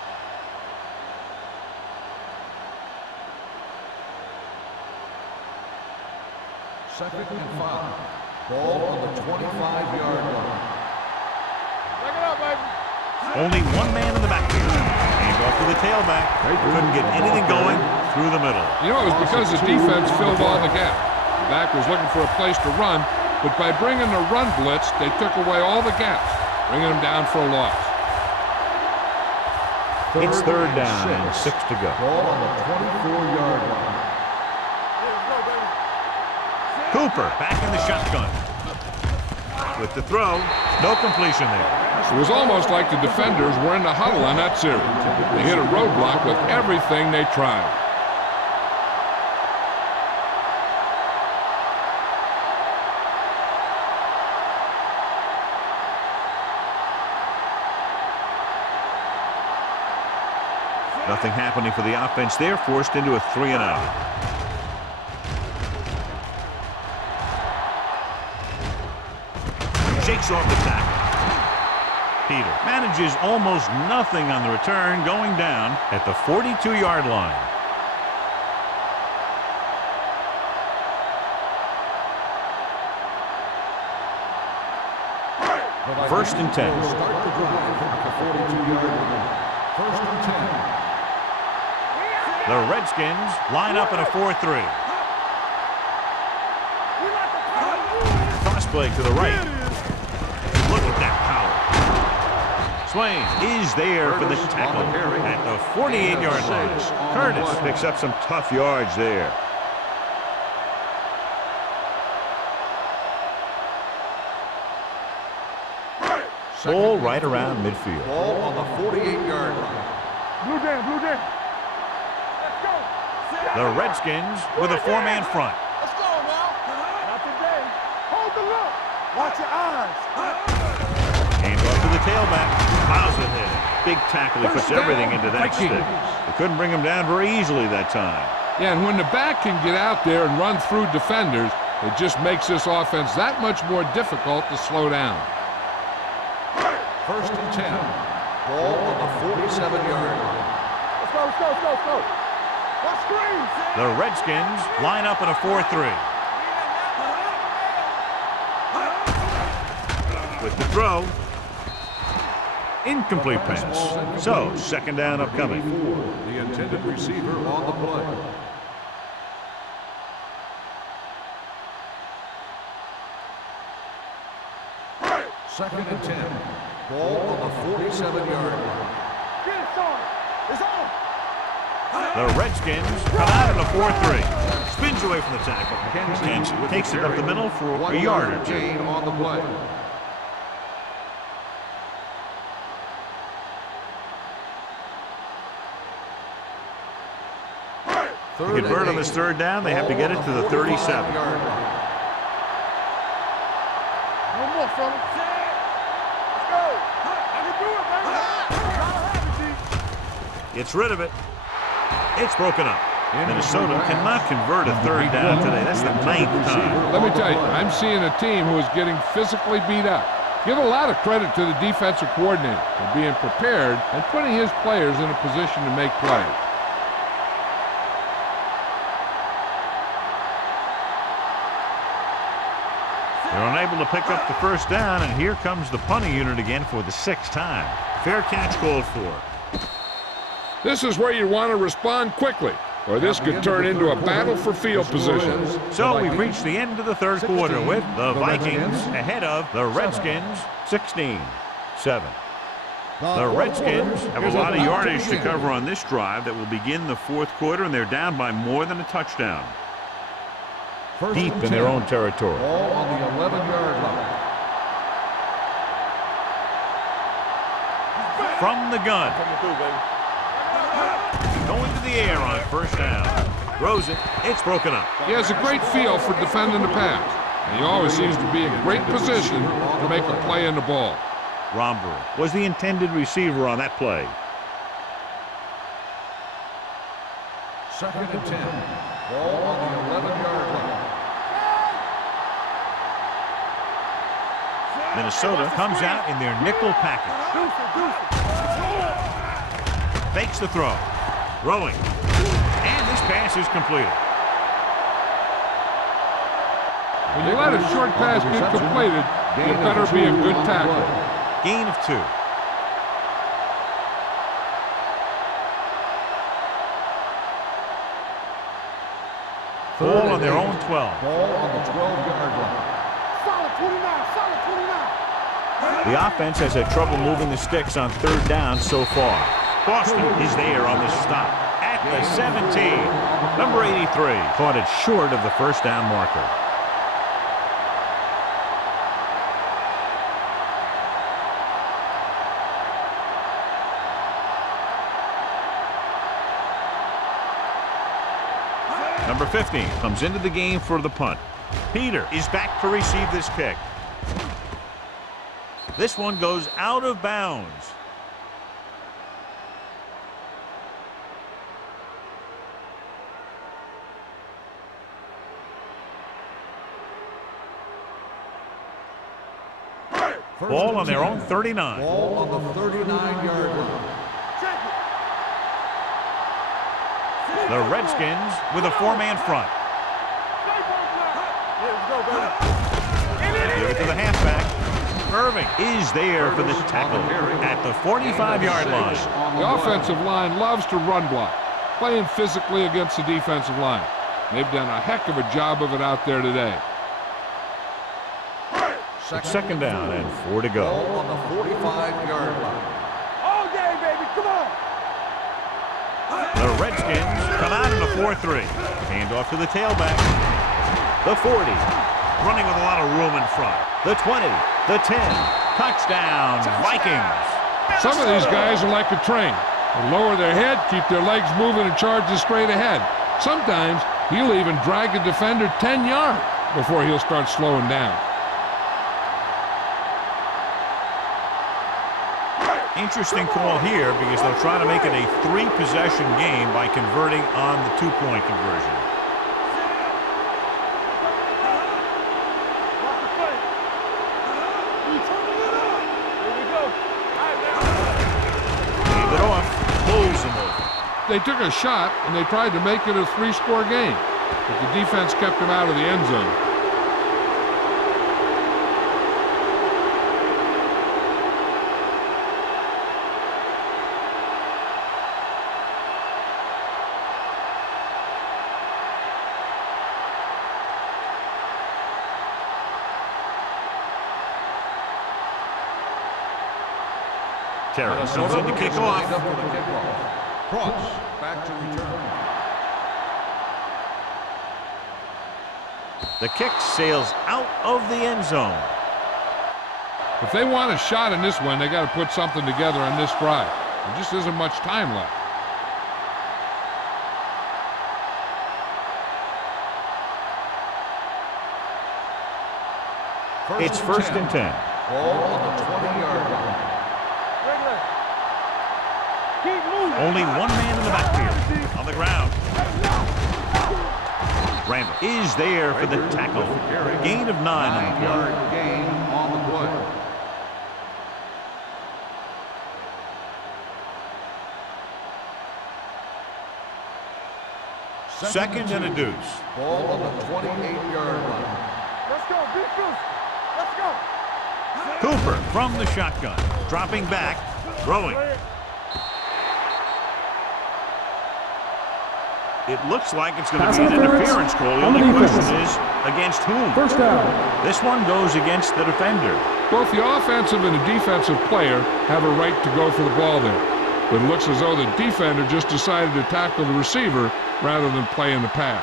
Second and 5. Ball on the 25-yard line. Check it out, baby. Only one man in the backfield. Hand off to the tailback. Couldn't get anything going through the middle. You know, it was because the defense filled all the gaps. The back was looking for a place to run, but by bringing the run blitz, they took away all the gaps, bringing them down for a loss. It's third down and 6 to go. Ball on the 24-yard line. Cooper back in the shotgun. With the throw, no completion there. It was almost like the defenders were in the huddle on that series. They hit a roadblock with everything they tried. Nothing happening for the offense there, forced into a 3 and out. Shakes off the tackle. Peter manages almost nothing on the return, going down at the 42-yard line. First and 10. Start the drive at the 42-yard line. First and 10. The Redskins line up in a 4-3. Cross play to the right. Look at that power. Swain is there for the tackle at the 48-yard line. Curtis picks up some tough yards there. Ball right around midfield. Ball on the 48-yard line. Blue jam. Let's go. The Redskins with a 4-man front. Let's go now. Not today. Hold the look. Watch your eyes. Hands off to the tailback. Miles ahead. Big tackle. He puts everything into that stick. They couldn't bring him down very easily that time. Yeah, and when the back can get out there and run through defenders, It just makes this offense that much more difficult to slow down. First and 10. Ball on the 47-yard line. Let's go, let's go, let's go, let's go. What screens? The Redskins line up in a 4-3. With the throw. Incomplete pass. So, second down upcoming. The intended receiver on the play. Second and 10. Ball on the 47-yard line. Get it, Sean. It's on. The Redskins come out in a 4-3. Spins away from the tackle. And takes it up the middle for a yard or two. Gain on the play. To convert on this third down, they have to get it to the 37. No more, fella. Let's go. I can do it, baby. Gotta have it, G. Gets rid of it. It's broken up. Minnesota cannot convert a third down today. That's the 9th time. Let me tell you, I'm seeing a team who is getting physically beat up. Give a lot of credit to the defensive coordinator for being prepared and putting his players in a position to make plays. They're unable to pick up the first down, and here comes the punting unit again for the 6th time. Fair catch called for. This is where you want to respond quickly, or this could turn into a battle for field position. So we've reached the end of the third quarter with the Vikings ahead of the Redskins 16-7. The Redskins have a lot of yardage to cover on this drive that will begin the fourth quarter, and they're down by more than a touchdown. Deep in their own territory. Ball on the 11-yard line. From the gun. Going to the air on first down. Throws it. It's broken up. He has a great feel for defending the pass, and he always seems to be in great position to make a play in the ball. Romberg was the intended receiver on that play. Second and 10. Ball on the 11-yard line. Minnesota comes out in their nickel package. Fakes the throw. Throwing. And this pass is completed. When you let a short pass get completed, you better be a good tackle. Gain of 2. Ball on their own 12. Ball on the 12-yard line. Solid 29, solid 29. The offense has had trouble moving the sticks on third down so far. Boston is there on the stop at the 17. Number 83 caught it short of the first down marker. Number 15 comes into the game for the punt. Peter is back to receive this kick. This one goes out of bounds. Ball on their own 39. Ball on the 39-yard line. The Redskins with a 4-man front. Give it to the halfback. Irving is there for the tackle at the 45-yard line. The offensive line loves to run block, playing physically against the defensive line. They've done a heck of a job of it out there today. Second down and 4 to go. Ball on the 45-yard line. All game, baby, come on. The Redskins come out in a 4-3. Hand off to the tailback. The 40. Running with a lot of room in front. The 20. The 10. Touchdown, Vikings. Some of these guys are like a train. They lower their head, keep their legs moving, and charge straight ahead. Sometimes he'll even drag a defender 10 yards before he'll start slowing down. Interesting call here because they'll try to make it a 3-possession game by converting on the 2-point conversion. they took a shot and they tried to make it a 3-score game, but the defense kept them out of the end zone. Terry comes in to kick off. Cross, back to return. The kick sails out of the end zone. If they want a shot in this one, they got to put something together on this drive. There just isn't much time left. It's first and 10. Ball on the 20-yard line. Keep moving. Only one man in the backfield. On the ground. Randall is there for the tackle. Gain of 9 on the play. 9-yard gain on the play. Second and a deuce. Ball on the 28-yard line. Let's go. Be close. Let's go. Cooper from the shotgun. Dropping back. Throwing. It looks like it's going to Pass be an interference interference call. The on the only question defense. is, against whom? First down. This one goes against the defender. Both the offensive and the defensive player have a right to go for the ball there. But it looks as though the defender just decided to tackle the receiver rather than play in the pass.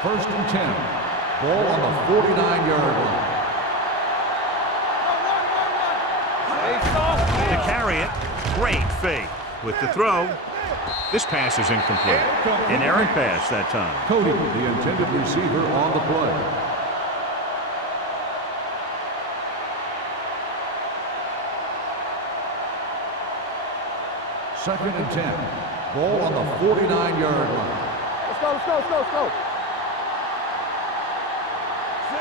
First and 10. Ball on the 49-yard line. To carry it, great fake. With the throw, this pass is incomplete. An errant pass that time. Cody, the intended receiver, on the play. Second and 10. Ball on the 49-yard line. Let's go. Let's go. Let's go. Let's go.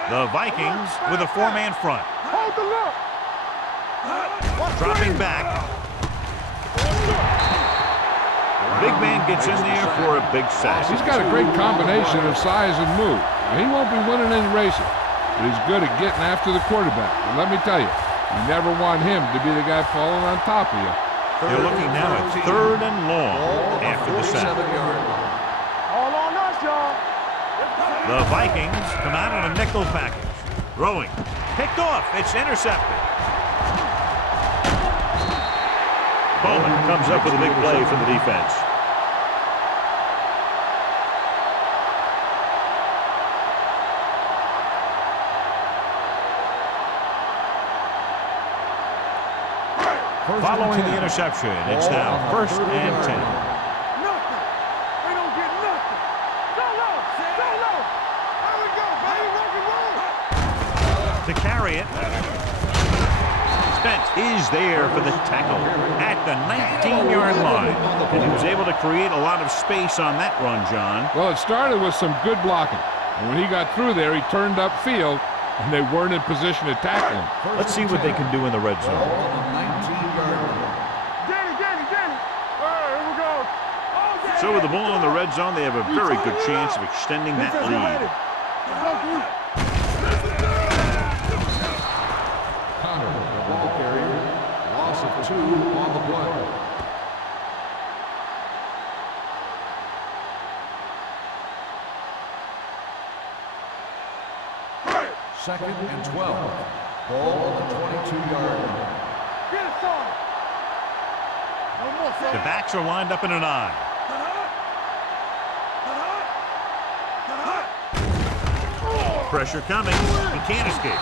The Vikings with a 4-man front. Hold the look. Dropping back. Big man gets in there for a big sack. He's got a great combination of size and move. He won't be winning any races, but he's good at getting after the quarterback. And let me tell you, you never want him to be the guy falling on top of you. They're looking now at 3rd and long after the sack. All on us, y'all. The Vikings come out on a nickel package. Throwing. Picked off. It's intercepted. Bowman comes up with a big play for the defense. Following the interception, it's now 1st and 10. Nothing. They don't get nothing. Go low. Go low. There we go, baby. Rock and roll. To carry it, Spence is there for the tackle at the 19-yard line. And he was able to create a lot of space on that run, John. Well, it started with some good blocking. And when he got through there, he turned upfield, and they weren't in position to tackle him. Let's see what they can do in the red zone. Danny. All right, here we go. Oh, So with the ball in the red zone, they have a very good chance of extending that lead. Connor, the ball carrier. Loss of 2 on the play. Second and 12. Ball on the 22-yard line. Get it, son. No more, son. The backs are lined up in an I. Pressure coming. He can't escape.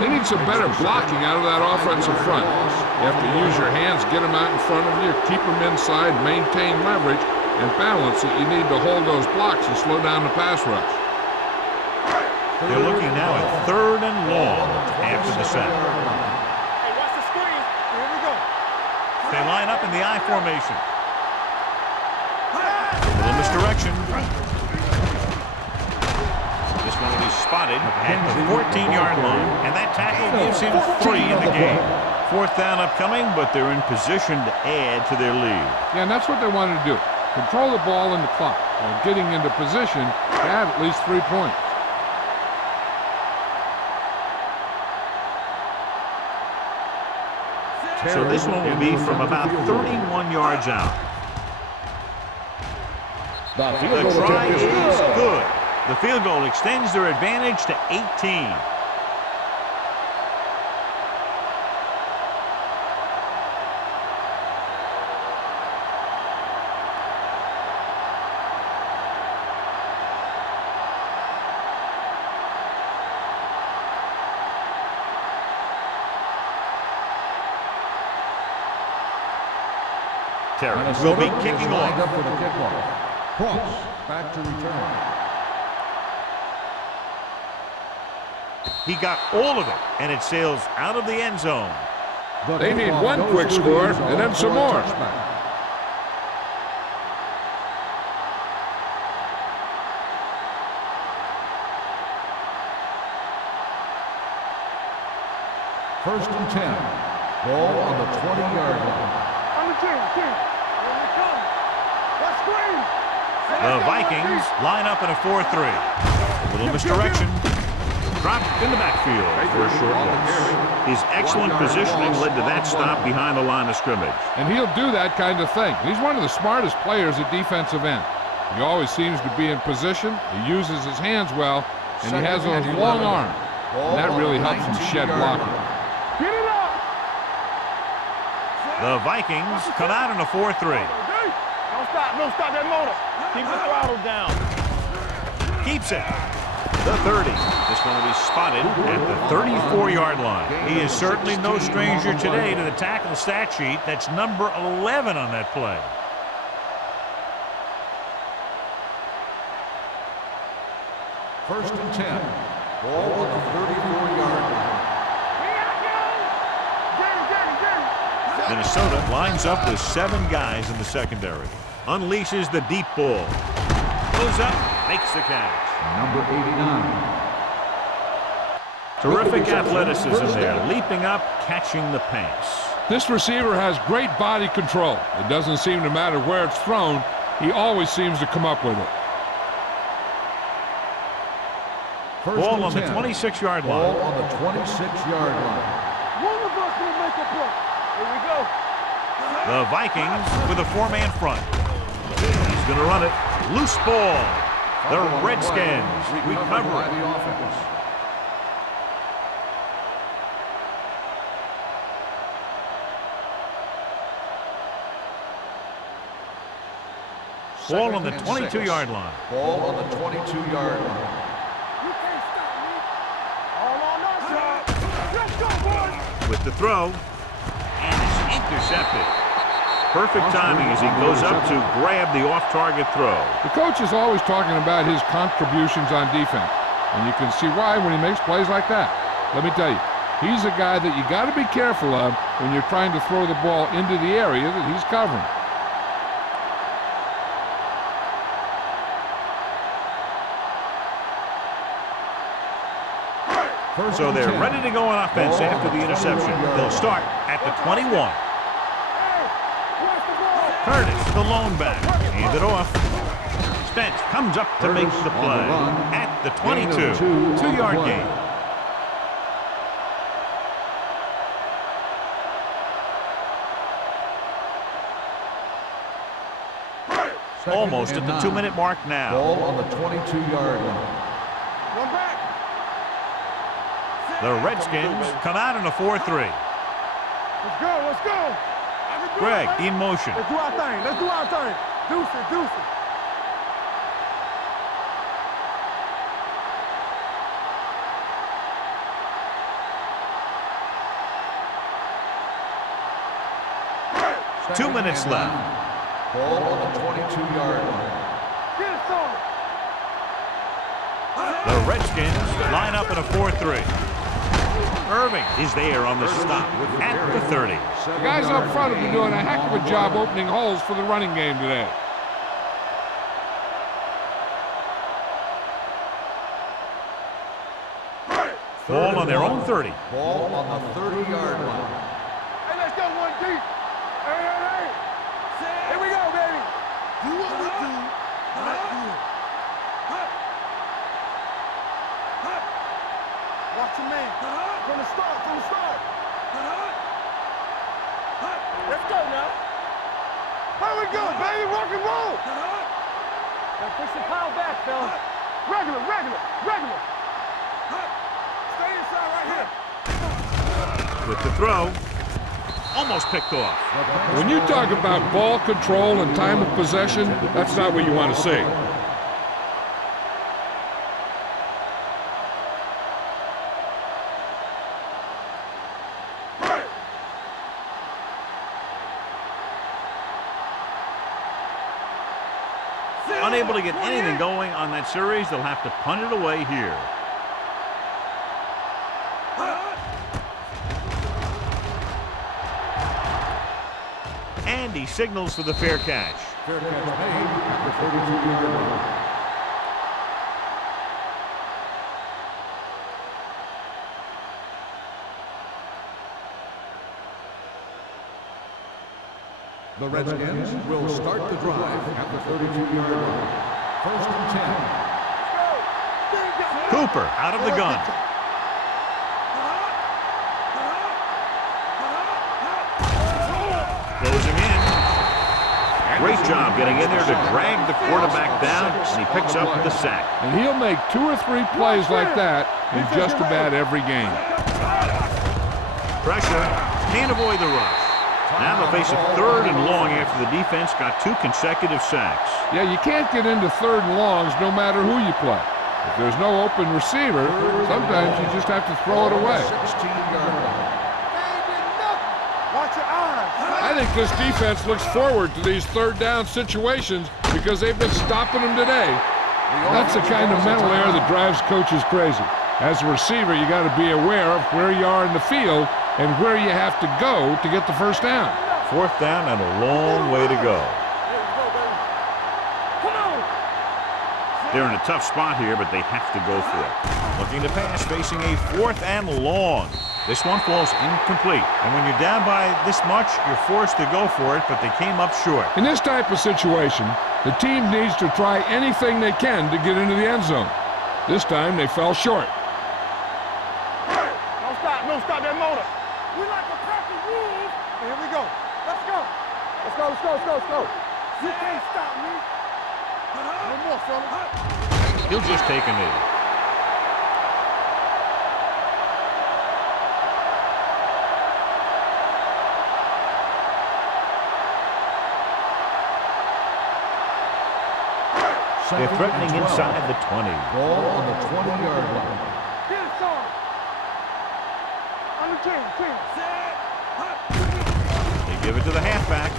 They need some better blocking out of that offensive front. You have to use your hands, get them out in front of you, keep them inside, maintain leverage, and balance that you need to hold those blocks and slow down the pass rush. They're looking now at 3rd and long after the sack. Hey, watch the screen. Here we go. They line up in the I formation. A little misdirection. This one will be spotted at the 14-yard line, and that tackle gives him 3 in the game. Fourth down upcoming, but they're in position to add to their lead. Yeah, and that's what they wanted to do. Control the ball and the clock while getting into position to add at least 3 points. So this one will be from about 31 yards out. The try is good. The field goal extends their advantage to 18. Terry will be kicking off. For the kickoff. Cross back to return. He got all of it, and it sails out of the end zone. They need one quick score and then some more. First and 10. Ball on the 20-yard line. On the 10. Here we come. Let's scream. The Vikings line up in a 4-3. A little misdirection. Dropped in the backfield for a short loss. His excellent positioning led to that stop behind the line of scrimmage. And he'll do that kind of thing. He's one of the smartest players at defensive end. He always seems to be in position. He uses his hands well, and he has those long arms. And that really helps him shed blocking. Get it up. The Vikings come out in a 4-3. Don't stop that motor. Keep the throttle down. Keeps it. The 30. This one will be spotted at the 34-yard line. He is certainly no stranger today to the tackle stat sheet. That's number 11 on that play. First and 10. Ball on the 34-yard line. Minnesota lines up with 7 guys in the secondary. Unleashes the deep ball. Goes up, makes the catch. Number 89. Terrific athleticism there, leaping up, catching the pass. This receiver has great body control. It doesn't seem to matter where it's thrown. He always seems to come up with it. Ball on the 26-yard line. Ball on the 26-yard line. One of us will make a play. Here we go. The Vikings with a 4-man front. He's going to run it. Loose ball. The Redskins recover By it. the offense. Ball on the Second and 22-yard 6. line. Ball on the 22-yard line. You can't stop me. All on our side. Let's go, boys. With the throw. And it's intercepted. Perfect timing as he goes up to grab the off-target throw. The coach is always talking about his contributions on defense. And you can see why when he makes plays like that. Let me tell you, he's a guy that you got to be careful of when you're trying to throw the ball into the area that he's covering. So they're ready to go on offense after the interception. They'll start at the 21. Curtis, the lone back, hand it off. Spence comes up to make the play at the 22. 2-yard gain. Almost at the 2-minute mark now. Ball on the 22-yard line. One back. The Redskins come out in a 4-3. Let's go. Let's go. Greg in motion. Let's do our thing. Let's do our thing. Deuce it. Deuce it. Second 2 minutes and left. 9. Ball on the 22-yard line. Get it, son. The Redskins line up in a 4-3. Irving is there on the stop at the 30. The guys up front have been doing a heck of a job opening holes for the running game today. Ball on their own 30. Ball on the 30-yard line. Keep. Hey. Here we go, baby. Do what we do. Not good. Watch your man. From the start. Let's go now. Here we go, baby. Rock and roll. Now push the pile back, fellas. Regular. Stay inside right here. With the throw. Almost picked off. When you talk about ball control and time of possession, that's not what you want to see. Unable to get anything going on that series, they'll have to punt it away here. And he signals for the fair catch. Fair catch made at the 32-yard line. The Redskins will start the drive at the 32-yard line. First and 10. Cooper out of the gun. Closing in. Great job getting in there to drag the quarterback down, and he picks up the sack. And he'll make 2 or 3 plays like that in just about every game. Pressure. Can't avoid the rush. Now they'll face a 3rd and long after the defense got 2 consecutive sacks. Yeah, you can't get into 3rd and longs no matter who you play. If there's no open receiver, sometimes you just have to throw it away. 16-yard line. Watch your eyes. I think this defense looks forward to these 3rd down situations because they've been stopping them today. That's the kind of mental error that drives coaches crazy. As a receiver, you got to be aware of where you are in the field and where you have to go to get the first down. 4th down and a long way to go. They're in a tough spot here, but they have to go for it. Looking to pass, facing a 4th and long. This one falls incomplete. And when you're down by this much, you're forced to go for it, but they came up short. In this type of situation, the team needs to try anything they can to get into the end zone. This time, they fell short. Don't stop that motor. We like a pack of wolves. Here we go. Let's go. You can't stop me. No more, fella. He'll just take a knee. They're threatening inside the 20. Ball on the 20-yard line. Get it, son. On the 10. They give it to the halfback.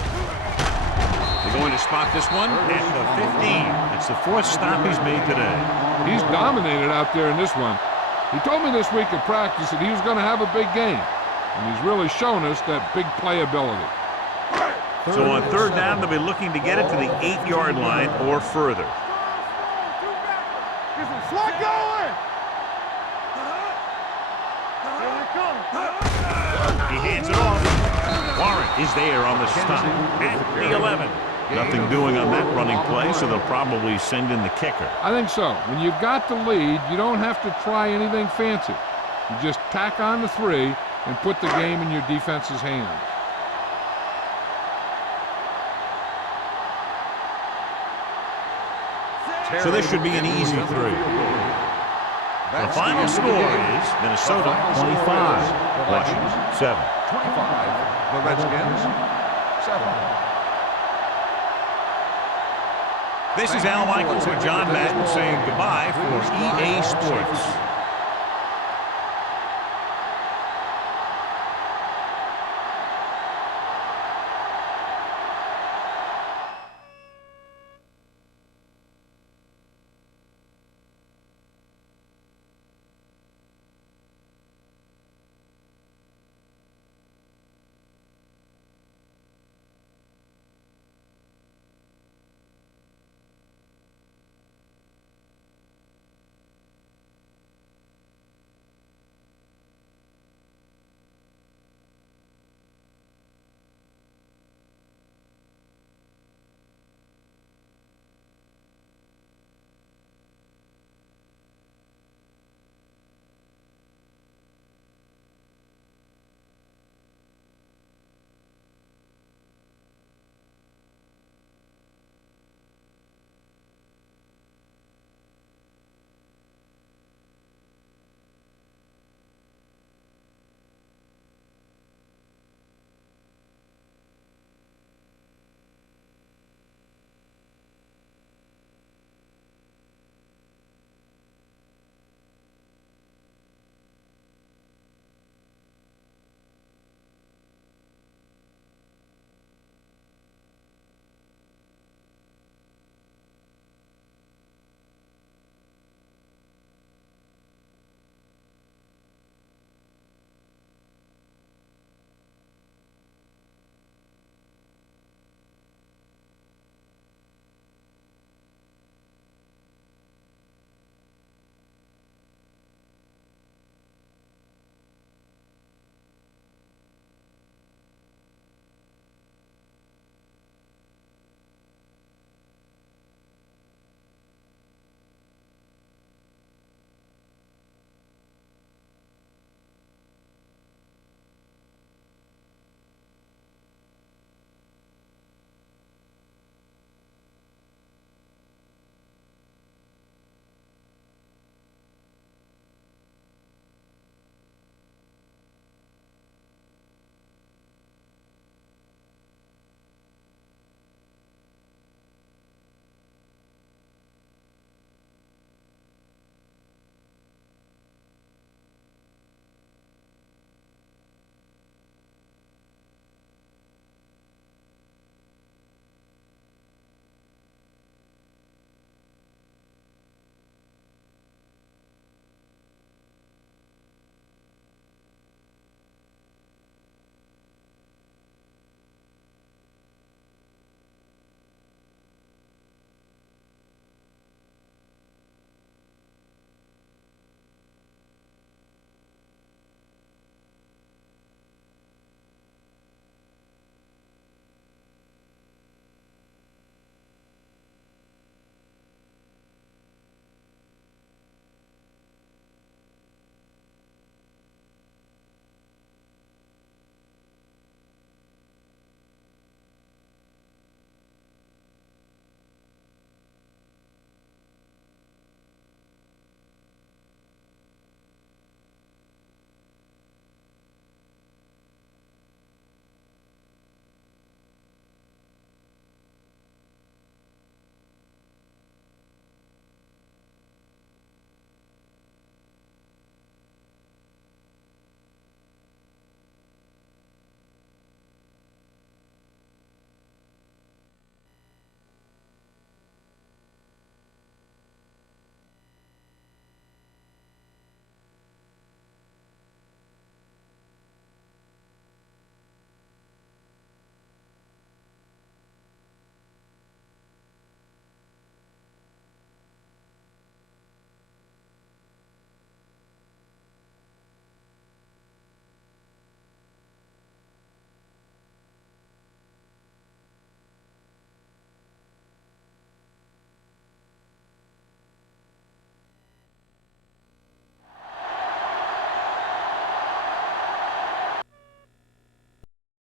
They're going to spot this one at the 15. It's the 4th stop he's made today. He's dominated out there in this one. He told me this week at practice that he was going to have a big game, and he's really shown us that big playability. So on 3rd down, they'll be looking to get it to the 8-yard line or further. Slot going. Here it comes. He hands it off. Warren is there on the stop at the 11. Nothing doing on that running play, so they'll probably send in the kicker. I think so. When you've got the lead, you don't have to try anything fancy. You just tack on the 3 and put the game in your defense's hands. So this should be an easy 3. The final score is Minnesota 25, Washington 7. 25, the Redskins, 7. This is Al Michaels with John Madden saying goodbye for EA Sports.